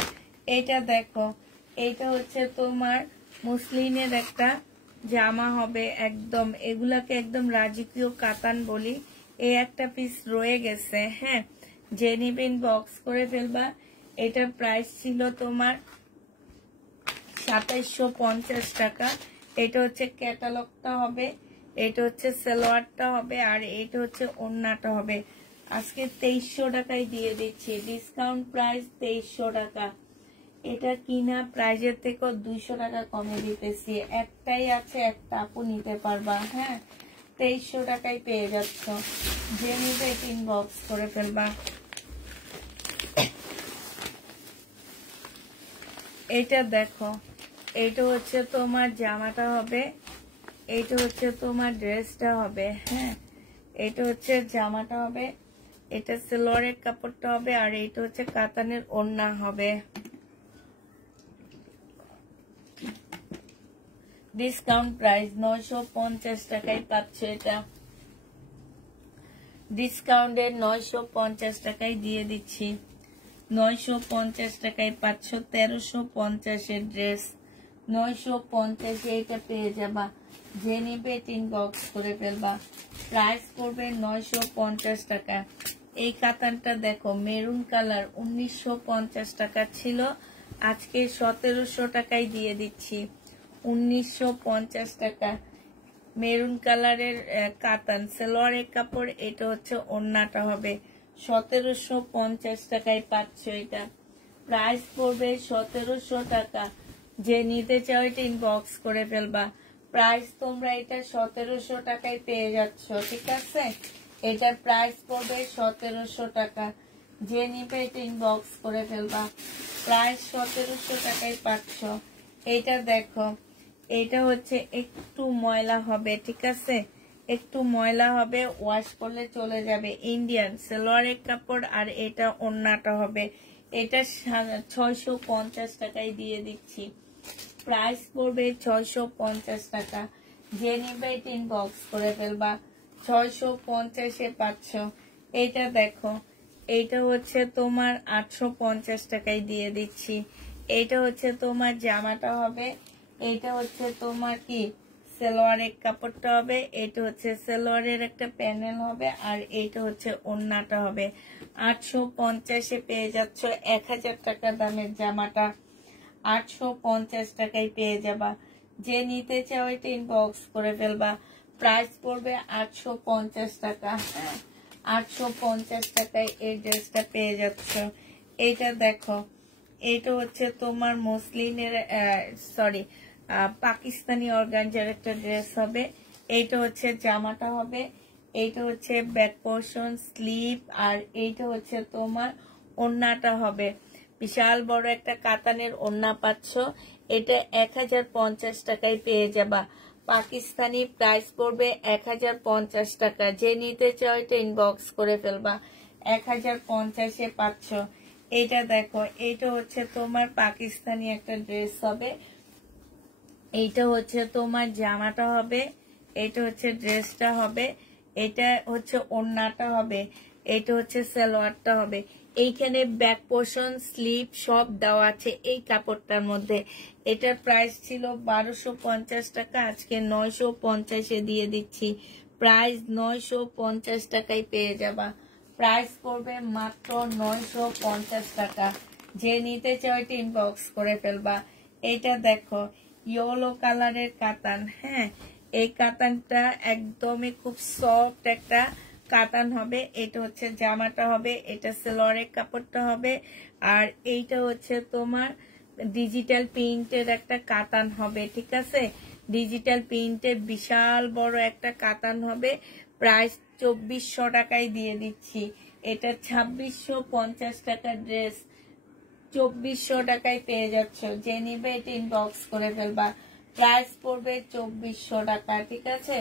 এটা দেখো, এইটা হচ্ছে তোমার মুসলিনের একটা জামা হবে। একদম এগুলাকে একদম রাজকীয় কাতান বলি। এই একটা পিস রয়ে গেছে। হ্যাঁ, যে নিবে ইনবক্স করে ফেলবা। এটার প্রাইস ছিল তোমার 2750 টাকা। এটা হচ্ছে ক্যাটালগটা হবে, এটা হচ্ছে সালোয়ারটা হবে, আর এটা হচ্ছে ওড়নাটা হবে। আজকে 2300 টাকায় দিয়ে দিচ্ছি। ডিসকাউন্ট প্রাইস 2300 টাকা। এটা কিনা প্রাইজের থেকেও 200 টাকা কমে দিতেছি। একটাই আছে, একটা আপু নিতে পারবা। হ্যাঁ, 2300 টাকায় পেয়ে যাচ্ছ। যে নিবে ইনবক্স করে ফেলবা। এটা দেখো, এইটা হচ্ছে তোমার জামাটা হবে, এইটা হচ্ছে তোমার ড্রেসটা হবে। হ্যাঁ, এটা হচ্ছে জামাটা হবে, এটা সালোয়ারের কাপড়টা হবে, আর এইটা হচ্ছে কাতানের ওড়না হবে। ডিসকাউন্ট প্রাইস 950 টাকায় পাচ্ছ। এটা ডিসকাউন্টে 950 টাকায় দিয়ে দিচ্ছি। 950 টাকায় পাচ্ছ 1350 ড্রেস। 950 এটা পেয়ে যাবা। যে নিবে ইনবক্স করে ফেলবা। প্রাইস পড়বে 950 টাকা। এই কাতানটা দেখো, মেরুন কালার, 1950 টাকা ছিল, আজকে 1700 টাকায় দিয়ে দিচ্ছি। 1950 টাকা মেরুন কালারের কাতান, সালোয়ারের কাপড়। এটা হচ্ছে ওড়নাটা হবে। 1750 টাকায় পাচ্ছ। এটা প্রাইস পড়বে 1700 টাকা। যে নিতে চাও এটা ইনবক্স করে ফেলবা। প্রাইস তোমরা এটা 1700 টাকায় পেয়ে যাচ্ছ। ঠিক আছে, এটার প্রাইস পড়বে 1700 টাকা। যে নিবে এটা ইনবক্স করে ফেলবা। প্রাইস 1700 টাকায় পাচ্ছ। এইটা দেখো, এটা হচ্ছে একটু ময়লা হবে, ঠিক আছে, একটু ময়লা হবে, ওয়াশ করলে চলে যাবে। ইন্ডিয়ান সালোয়ারের কাপড়, আর এটা ওড়নাটা হবে। এটা 650 টাকায় দিয়ে দিচ্ছি। প্রাইস পড়বে 650 টাকা। যে নিবে ইনবক্স করে ফেলবা। 650-এ পাচ্ছ। এটা দেখো, এইটা হচ্ছে তোমার 850 টাকায় দিয়ে দিচ্ছি। এইটা হচ্ছে তোমার জামাটা হবে, এইটা হচ্ছে তোমার কি সালোয়ারের কাপড়টা হবে, এটা হচ্ছে সালোয়ারের একটা প্যানেল হবে, আর এইটা হচ্ছে ওড়নাটা হবে। 850-এ পেয়ে যাচ্ছ 1000 টাকা দামের জামাটা। 850 টাকায় পেয়ে যাবা। যে নিতে চাও এটা ইনবক্স করে ফেলবা। প্রাইস পড়বে 850 টাকা। হ্যাঁ, 850 টাকায় এই ড্রেসটা পেয়ে যাচ্ছ। এটা দেখো, এটা হচ্ছে তোমার মসলিনের সরি পাকিস্তানি অর্গানজার একটা ড্রেস হবে। এইটা হচ্ছে জামাটা হবে, এইটা হচ্ছে ব্যাক পোর্শন স্লিভ, আর এইটা হচ্ছে তোমার ওড়নাটা হবে। বিশাল বড় একটা কাতানের ওড়না পাচ্ছ। এটা 1050 টাকায় পেয়ে যাবা। পাকিস্তানি প্রাইস পড়বে 1050 টাকা। যে নিতে চাও এটা ইনবক্স করে ফেলবা। 1050-এ পাচ্ছ। এটা দেখো, এটা হচ্ছে তোমার পাকিস্তানি একটা ড্রেস হবে। এইটা হচ্ছে তোমার জামাটা হবে, এটা হচ্ছে ড্রেসটা হবে, এটা হচ্ছে ওড়নাটা হবে, এটা হচ্ছে সালোয়ারটা হবে। এইখানে ব্যাক পোর্শন স্লিভ সব দেওয়া আছে এই কাপড়টার মধ্যে। এটার প্রাইস ছিল 1250 টাকা, আজকে 950-এ দিয়ে দিচ্ছি। প্রাইস 950 টাকায় পেয়ে যাবা। প্রাইস পড়বে মাত্র 950 টাকা। যে নিতে চাও এটা ইনবক্স করে ফেলবা। এটা দেখো, ইয়েলো কালারের কাতান। হ্যাঁ, এই কাতানটা একদমই খুব সফট একটা কাতান হবে। এটা হচ্ছে জামাটা হবে, এটা সালোয়ারের কাপড়টা হবে, আর এইটা হচ্ছে তোমার ডিজিটাল প্রিন্টের একটা কাতান হবে, ঠিক আছে। ডিজিটাল প্রিন্টের বিশাল বড় একটা কাতান হবে। প্রাইস 2400 টাকায় দিয়ে দিচ্ছি। এটা 2650 টাকা ড্রেস 2400 টাকায় পেয়ে যাচ্ছ। যে নিবে এটা ইনবক্স করে ফেলবা। প্রাইস পড়বে 2400 টাকা, ঠিক আছে।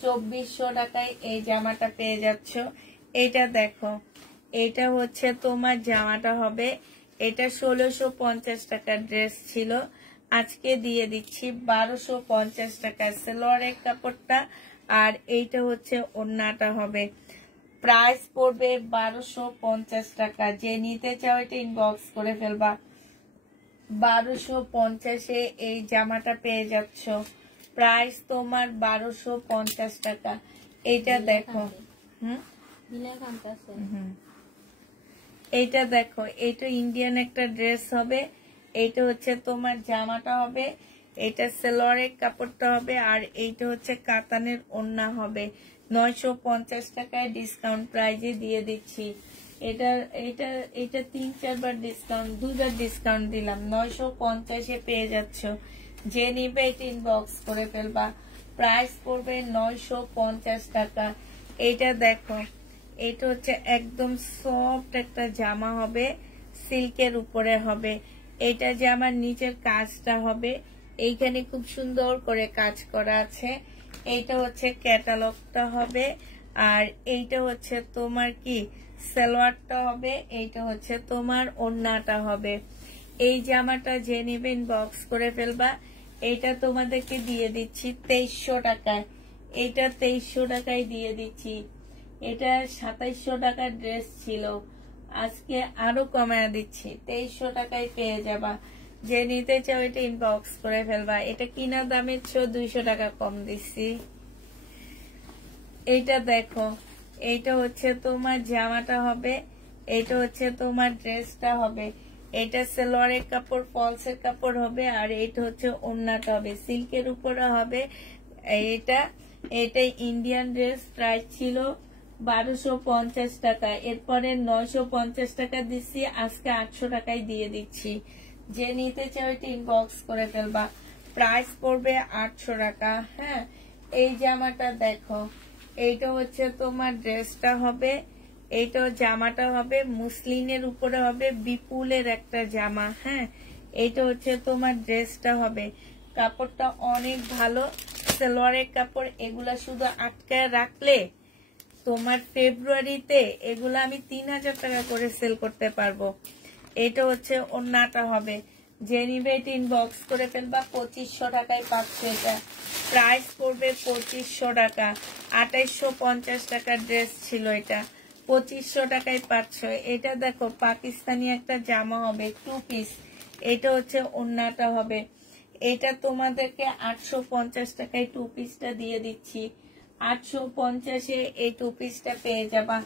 2400 টাকায় এই জামাটা পেয়ে যাচ্ছ। এটা দেখো, এটা হচ্ছে তোমার জামাটা হবে। এটা 1650 টাকার ড্রেস ছিল, আজকে দিয়ে দিচ্ছি 1250 টাকা। সালোয়ারের কাপড়টা, আর এইটা হচ্ছে ওড়নাটা হবে। প্রাইস পড়বে 1250 টাকা। যে নিতে চাও এটা ইনবক্স করে ফেলবা। 1250-এ এই জামাটা পেয়ে যাচ্ছ। প্রাইস তোমার 1250 টাকা। এইটা দেখো, এইটা দেখো, এইটা ইন্ডিয়ান একটা ড্রেস হবে। এইটা হচ্ছে তোমার জামাটা হবে, এটা সালোয়ারের কাপড়টা হবে, আর এইটা হচ্ছে কাতানের ওড়না হবে। 950 টাকায় ডিসকাউন্ট প্রাইজে দিয়ে দিচ্ছি। এটা 3-4 বার ডিসকাউন্ট, 2 বার ডিসকাউন্ট দিলাম। 950-এ পেয়ে যাচ্ছ। যে নিবে এটা ইনবক্স করে ফেলবা। প্রাইস পড়বে 950 টাকা। এটা দেখো, এটা হচ্ছে একদম সফট একটা জামা হবে, সিল্কের উপরে হবে। এটা জামার নিচের কাজটা হবে, এইখানে খুব সুন্দর করে কাজ করা আছে। এইটা হচ্ছে ক্যাটালগটা হবে, আর এইটা হচ্ছে তোমার কি সালোয়ারটা হবে, এইটা হচ্ছে তোমার ওড়নাটা হবে। এই জামাটা যে নেবেন বক্স করে ফেলবা। এইটা তোমাদেরকে দিয়ে দিচ্ছি 2300 টাকায়। এইটা 2300 টাকায় দিয়ে দিচ্ছি। এটা 2700 টাকার ড্রেস ছিল, আজকে আরো কমায় দিচ্ছি, 2300 টাকায় পেয়ে যাবা। যে নিতে চাও এটা ইনবক্স করে ফেলবা। এটা কিনা দামের 200 টাকা কম দিচ্ছি। এইটা দেখো, এইটা হচ্ছে তোমার জামাটা হবে, এইটা হচ্ছে তোমার ড্রেসটা হবে। এটা সালোয়ারের কাপড় ফলসের কাপড় হবে, আর এটা হচ্ছে ওড়নাটা হবে, সিল্কের উপরে হবে। এটা ইন্ডিয়ান ড্রেস, প্রাইস ছিল 1250 টাকা। এরপরে 950 টাকা দিচ্ছি, আজকে 800 টাকায় দিয়ে দিচ্ছি। যে নিতে চাও এটা ইনবক্স করে ফেলবা। প্রাইস পড়বে 800 টাকা। হ্যাঁ, এই জামাটা দেখো, এইটা হচ্ছে তোমার ড্রেসটা হবে, এইটা জামাটা হবে, মুসলিনের উপরে হবে, বিপুলের একটা জামা। হ্যাঁ, এইটা হচ্ছে তোমার ড্রেসটা হবে। কাপড়টা অনেক ভালো, সালোয়ারের কাপড়। এগুলা শুধু আটকায় রাখলে তোমার ফেব্রুয়ারিতে এগুলা আমি 3000 টাকা করে সেল করতে পারবো। এটা হচ্ছে ওন্নাটা হবে, যে নিবে এটা ইনবক্স করে ফেলবা। 2500 টাকায় পাচ্ছ। এটা প্রাইস পড়বে 2500 টাকা। 2850 টাকার ড্রেস ছিল, এটা 2500 টাকায় পাচ্ছ। এটা দেখো পাকিস্তানি একটা জামা হবে, 2 পিস। এটা হচ্ছে ওন্নাটা হবে। এটা তোমাদেরকে 850 টাকায় 2 পিসটা দিয়ে দিচ্ছি। 850-এ এই 2 পিসটা পেয়ে যাবা।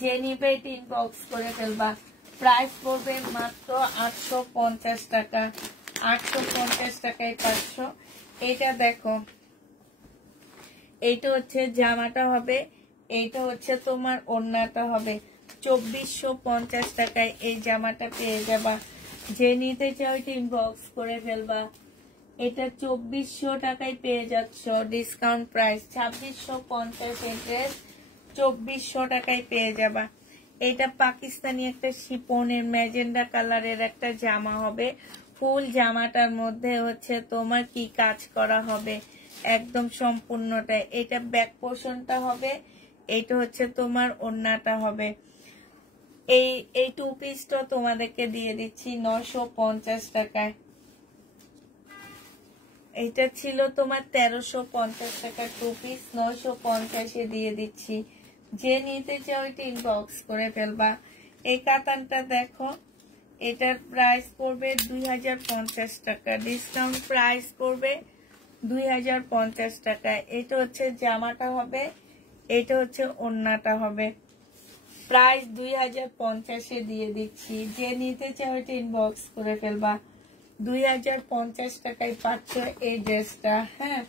যে নিবে এটা ইনবক্স করে ফেলবা। প্রাইস পড়বে মাত্র 850 টাকা। 850 টাকায় পাচ্ছ। এটা দেখো, এইটা হচ্ছে জামাটা হবে, এইটা হচ্ছে তোমার ওড়নাটা হবে। 2450 টাকায় এই জামাটা পেয়ে যাবা। যে নিতে চাও এটা ইনবক্স করে ফেলবা। এটা 2400 টাকায় পেয়ে যাচ্ছ, ডিসকাউন্ট প্রাইস। 2650 এর ড্রেস 2400 টাকায় পেয়ে যাবা। এটা পাকিস্তানি একটা শিপনের ম্যাজেন্ডা কালারের একটা জামা হবে। ফুল জামাটার মধ্যে হচ্ছে তোমার কি কাজ করা হবে একদম সম্পূর্ণটা। এটা ব্যাক পোর্শনটা হবে, এটা হচ্ছে তোমার ওড়নাটা হবে। এই 2 পিসটা তোমাদেরকে দিয়ে দিচ্ছি 950 টাকায়। এটা ছিল তোমার 1350 টাকা 2 পিস, 950-এ দিয়ে দিচ্ছি। যে নিতে চাও এটা ইনবক্স করে ফেলবা। এই কাতানটা দেখো, এটার প্রাইস পড়বে 2050 টাকা, ডিসকাউন্ট প্রাইস পড়বে 2050 টাকা। এটা হচ্ছে জামাটা হবে, এটা হচ্ছে ওড়নাটা হবে। প্রাইস 2050-এ দিয়ে দিচ্ছি। যে নিতে চাও এটা ইনবক্স করে ফেলবা। 2050 টাকায় পাচ্ছ এই ড্রেসটা। হ্যাঁ,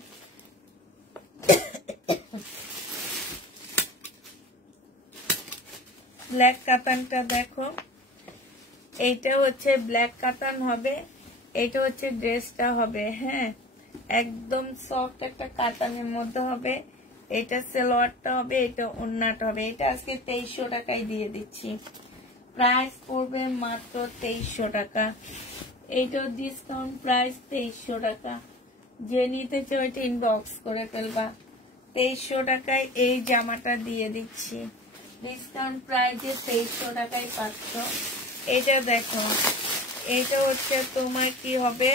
ব্ল্যাক কাতানটা দেখো, এইটা হচ্ছে ব্ল্যাক কাতান হবে, এটা হচ্ছে ড্রেসটা হবে। হ্যাঁ, একদম সফট একটা কাতানের মধ্যে হবে। এটা সালোয়ারটা হবে, এটা ওড়নাটা হবে। এটা আজকে 2300 টাকায় দিয়ে দিচ্ছি। প্রাইস পড়বে মাত্র 2300 টাকা। এইটার ডিসকাউন্ট প্রাইস 2300 টাকা। যে নিতে চাও এটা ইনবক্স করে ফেলবা। 2300 টাকায় এই জামাটা দিয়ে দিচ্ছি, ডিসকাউন্ট প্রাইসে 2300 টাকায় পাচ্ছ। এটা দেখো, এটা হচ্ছে তোমার কি হবে,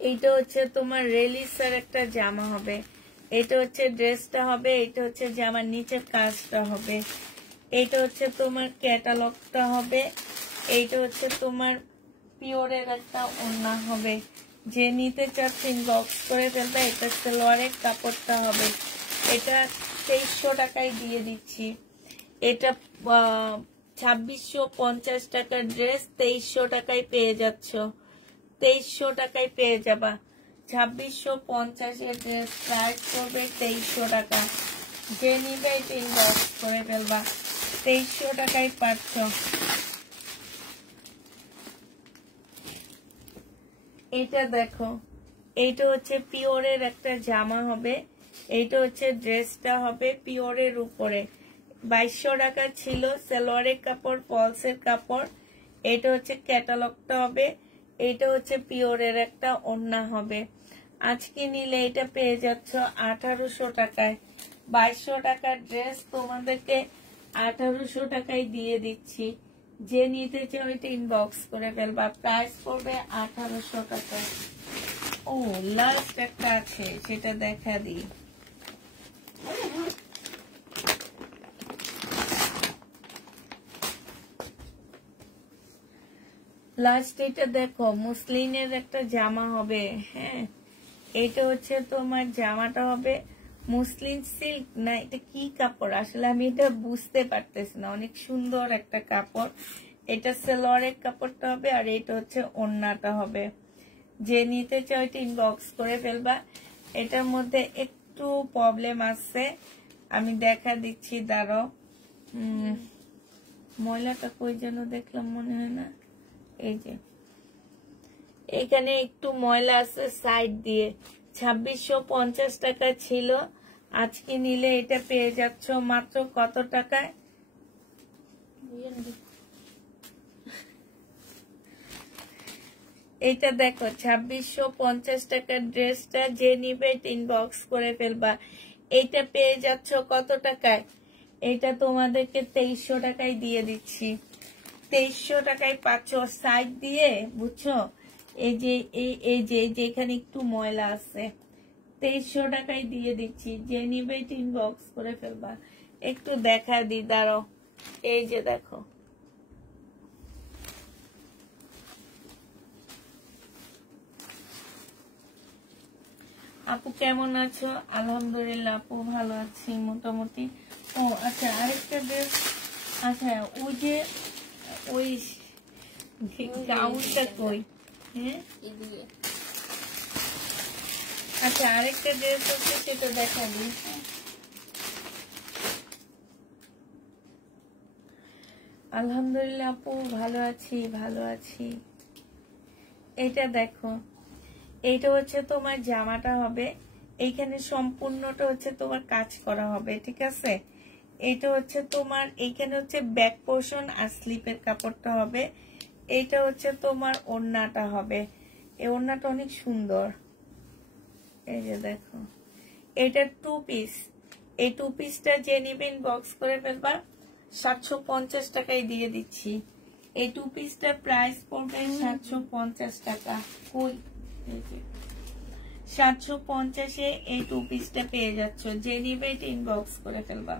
এইটা হচ্ছে তোমার রেলিসের একটা জামা হবে। এটা হচ্ছে ড্রেসটা হবে, এটা হচ্ছে জামার নিচের কাজটা হবে। এটা হচ্ছে তোমার ক্যাটালগটা হবে, এইটা হচ্ছে তোমার পিওরের একটা ওড়না হবে। যে নিতে চাচ্ছে ইনবক্স করে ফেলবে। এটা সালোয়ারের কাপড়টা হবে। এটা 2300 টাকায় দিয়ে দিচ্ছি। এটা 2650 টাকার ড্রেস 2300 টাকায় পেয়ে যাচ্ছ। 2300 টাকায় পেয়ে যাবা। 2650-এর ড্রেস প্রাইস করবে 2300 টাকা। যে নিবে এটা ইনবক্স করে ফেলবা। 2300 টাকায় পাচ্ছ। এটা দেখো, এইটা হচ্ছে পিওরের একটা জামা হবে, এইটা হচ্ছে ড্রেসটা হবে পিওরের উপরে। 2200 টাকা ছিল, সালোয়ারের কাপড়, ফলসের কাপড়। এটা হচ্ছে ক্যাটালগটা হবে, এটা হচ্ছে পিওরের একটা ওড়না হবে। আজকে নিলে এটা পেয়ে যাচ্ছ 1800 টাকায়। 2200 টাকার ড্রেস তোমাদেরকে 1800 টাকায় দিয়ে দিচ্ছি। যে নিতে চাও এটা ইনবক্স করে ফেলবা। প্রাইস পড়বে 1800 টাকা। ও লাস্ট একটা আছে, সেটা দেখা দিই। লাস্ট এটা দেখো, মুসলিনের একটা জামা হবে। হ্যাঁ, এটা হচ্ছে তোমার জামাটা হবে মুসলিন সিল্ক না, এটা কি কাপড় আসলে আমি এটা বুঝতে পারতেছি না। অনেক সুন্দর একটা কাপড়। এটা সালোয়ারের কাপড়টা হবে, আর এটা হচ্ছে ওড়নাটা হবে। যে নিতে চাও এটা ইনবক্স করে ফেলবা। এটার মধ্যে একটু প্রবলেম আছে, আমি দেখা দিচ্ছি, দাঁড়াও। ময়লাটা কই যেন দেখলাম, মনে হয় না। এই যে এখানে একটু ময়লা আছে সাইড দিয়ে। 2650 টাকা ছিল, আজকে নিলে এটা পেয়ে যাচ্ছ মাত্র কত টাকায়? এটা দেখো 2650 টাকার ড্রেসটা যে নিবে ইনবক্স করে ফেলবা। এইটা পেয়ে যাচ্ছ কত টাকায়? এটা তোমাদেরকে 2300 টাকায় দিয়ে দিচ্ছি। 2300 টাকায় পাচ্ছ সাইড দিয়ে, বুঝছো? এই যে যেখানে একটু ময়লা আছে 2300 টাকায় দিয়ে দিচ্ছি। যে নিবে ইনবক্স করে ফেলবা। একটু দেখা দি, দাঁড়াও। এই যে দেখো, আপু কেমন আছো? আলহামদুলিল্লাহ আপু ভালো আছি মোটামুটি। ও আচ্ছা, আরেকটা ড্রেস, আচ্ছা ওই যে ওই গাউনটা কই? হ্যাঁ আচ্ছা, আরেকটা ড্রেস হচ্ছে, সেটা দেখাবি। আলহামদুলিল্লাহ আপু ভালো আছি, ভালো আছি। এটা দেখো, এইটা হচ্ছে তোমার জামাটা হবে, এইখানে সম্পূর্ণটা হচ্ছে তোমার কাজ করা হবে, ঠিক আছে? এটা হচ্ছে তোমার, এইখানে হচ্ছে ব্যাক পোর্শন আর স্লিপের কাপড়টা হবে। এইটা হচ্ছে তোমার ওড়নাটা হবে। এই ওড়নাটা অনেক সুন্দর। এই যে দেখো, এটা 2 পিস। এই 2 পিসটা যে নিবেন বক্স করে ফেলবা। 750 টাকায় দিয়ে দিচ্ছি। এই 2 পিসটার প্রাইস পড়বে 750 টাকা। কই 750-এ এই 2 পিসটা পেয়ে যাচ্ছ। যে নিবে ইনবক্স করে ফেলবা।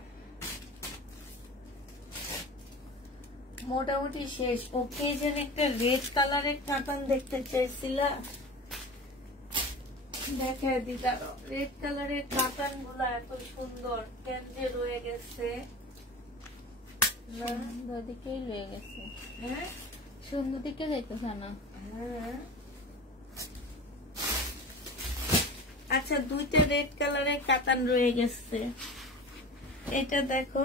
মোটামুটি শেষ। ওকে, যেন একটা রেড কালারের কাতান দেখতে চাইছিলা, দেখা দিদা। রেড কালারের কাতান গুলা এত সুন্দর, কেন যে রয়ে গেছে? সুন্দর দিকেই রয়ে গেছে। হ্যাঁ, সুন্দর দিকে যাইতেছে না। হ্যাঁ, আচ্ছা, 2টা রেড কালারের কাতান রয়ে গেছে। এটা দেখো,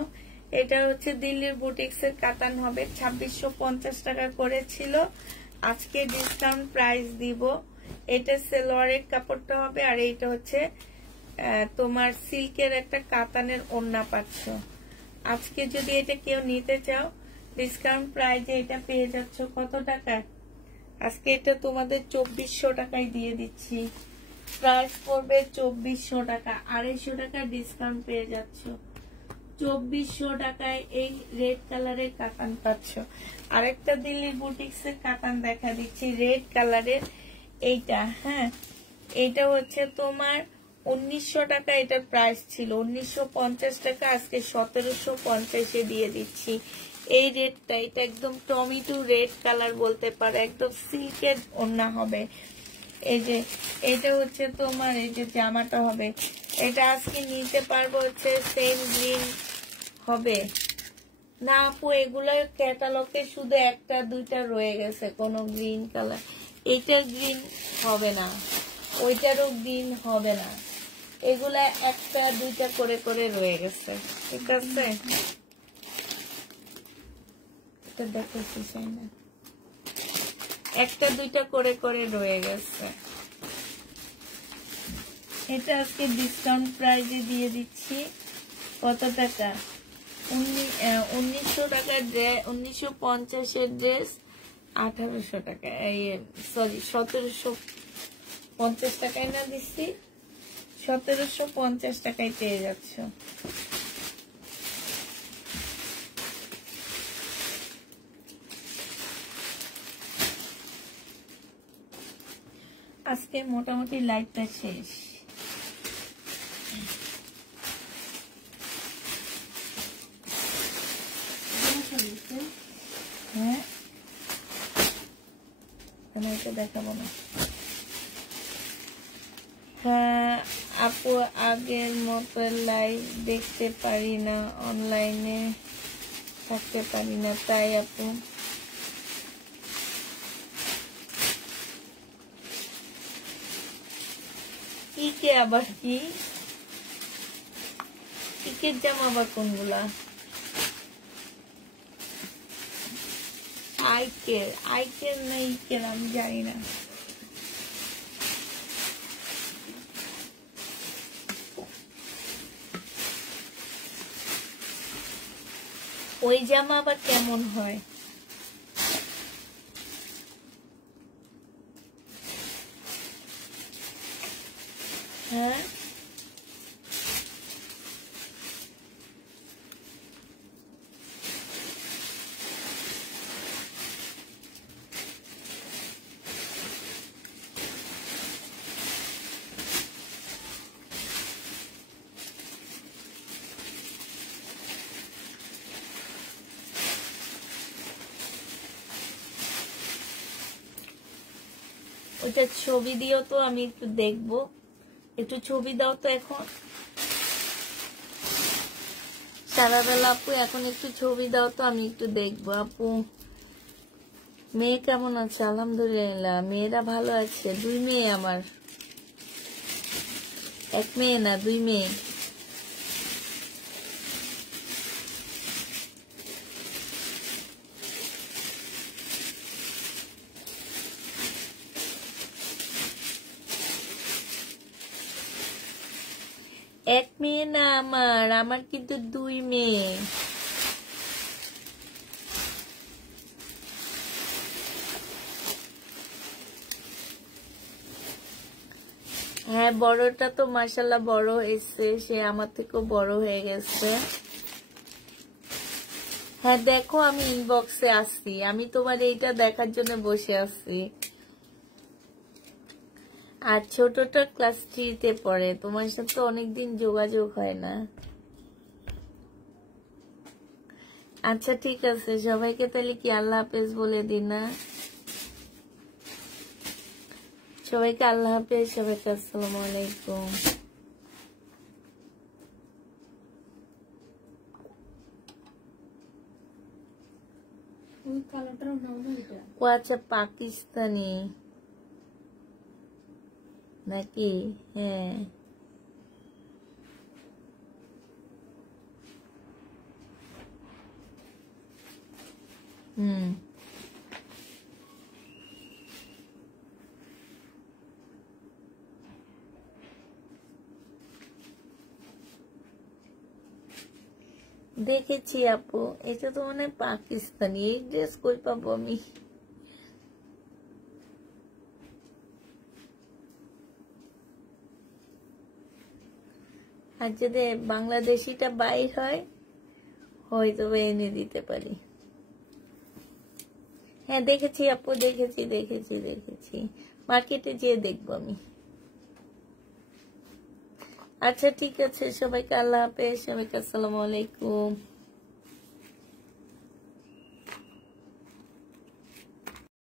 এটা হচ্ছে দিল্লির বুটিক্স এর কাতান হবে। 2650 টাকা করেছিল, আজকে ডিসকাউন্ট প্রাইস দিব। এটা সেলোয়ারের কাপড়টা হবে, আর এইটা হচ্ছে তোমার সিল্কের একটা কাতানের ওড়না পাচ্ছ। আজকে যদি এটা কেউ নিতে চাও, ডিসকাউন্ট প্রাইসে এটা পেয়ে যাচ্ছ কত টাকায়? আজকে এটা তোমাদের 2400 টাকায় দিয়ে দিচ্ছি। প্রাইস পড়বে 2400 টাকা। 250 টাকা ডিসকাউন্ট পেয়ে যাচ্ছ। 2400 টাকায় এই রেড কালারের কাতান পাচ্ছ। আরেকটা দিল্লির বুটিক্স এর কাতান দেখা দিচ্ছি, রেড কালারের। এইটা, হ্যাঁ, এইটা হচ্ছে তোমার 1900 টাকা এটার প্রাইস ছিল। 1950 টাকা, আজকে 1750-এ দিয়ে দিচ্ছি। এই রেডটা, এটা একদম টমেটো রেড কালার বলতে পারো, একদম সিল্কের ওড়না হবে। এই যে এটা হচ্ছে তোমার, এই যে জামাটা হবে, এটা আজকে নিতে পারবো হচ্ছে সেম গ্রিন হবে না আপু? এগুলো ক্যাটালগে শুধু 1-2টা রয়ে গেছে, কোনো গ্রিন কালার। এইটার গ্রিন হবে না, ওইটারও গ্রিন হবে না। এগুলা 1-2টা করে করে রয়ে গেছে, ঠিক আছে? এটা দেখো, চাই না, 1-2টা করে করে রয়ে গেছে। এটা আজকে ডিসকাউন্ট প্রাইজে দিয়ে দিচ্ছি। কত টাকা? 1900 টাকার ড্রেস, 1950-এর ড্রেস 1800 টাকা, এই সরি 1750 টাকায় না দিচ্ছি, 1750 টাকায় পেয়ে যাচ্ছ। আজকে মোটামুটি লাইভটা শেষ। হ্যাঁ, তোমাকে দেখাবো না। হ্যাঁ আপু, আগের মতো লাইভ দেখতে পারি না, অনলাইনে থাকতে পারি না, তাই আপু। কি আবার কি টিকেট জামা আবার কোনগুলা? আইকের না ইকের, আমি জানি না। ওই জামা আবার কেমন হয়? হ্যাঁ ওটা ছবি দিও তো, আমি একটু দেখবো। একটু ছবি দাও তো এখন, সারাবেলা আপু এখন একটু ছবি দাও তো, আমি একটু দেখবো। আপু মেয়ে কেমন আছে? আলহামদুলিল্লাহ, মেয়েরা ভালো আছে। 2 মেয়ে আমার, 1 মেয়ে না 2 মেয়ে। এক মেয়ে না আমার, আমার কিন্তু 2 মেয়ে। হ্যাঁ বড়টা তো মাশাআল্লাহ বড় হয়েছে, সে আমার থেকেও বড় হয়ে গেছে। হ্যাঁ দেখো আমি ইনবক্সে আসছি, আমি তোমার এইটা দেখার জন্য বসে আছি। আর ছোটটা ক্লাস 3-তে পড়ে, তোমার সাথে অনেকদিন যোগাযোগ হয় না। আচ্ছা ঠিক আছে, সবাইকে তাহলে কি আল্লাহ হাফেজ বলে দিন না? সবাইকে আল্লাহ হাফেজ, সবাইকে আসসালামু আলাইকুম। ও আচ্ছা পাকিস্তানি নাকি? হ্যাঁ হুম দেখেছি আপু, এটা তো মানে পাকিস্তানি। এই ড্রেস কই পাবো আমি? আর যদি বাংলাদেশিটা বাইর হয় হয়তো এনে দিতে পারি। হ্যাঁ দেখেছি আপু, দেখেছি মার্কেটে যেয়ে দেখবো আমি। আচ্ছা ঠিক আছে, সবাইকে আল্লাহ হাফেজ, সবাইকে আসসালামু আলাইকুম।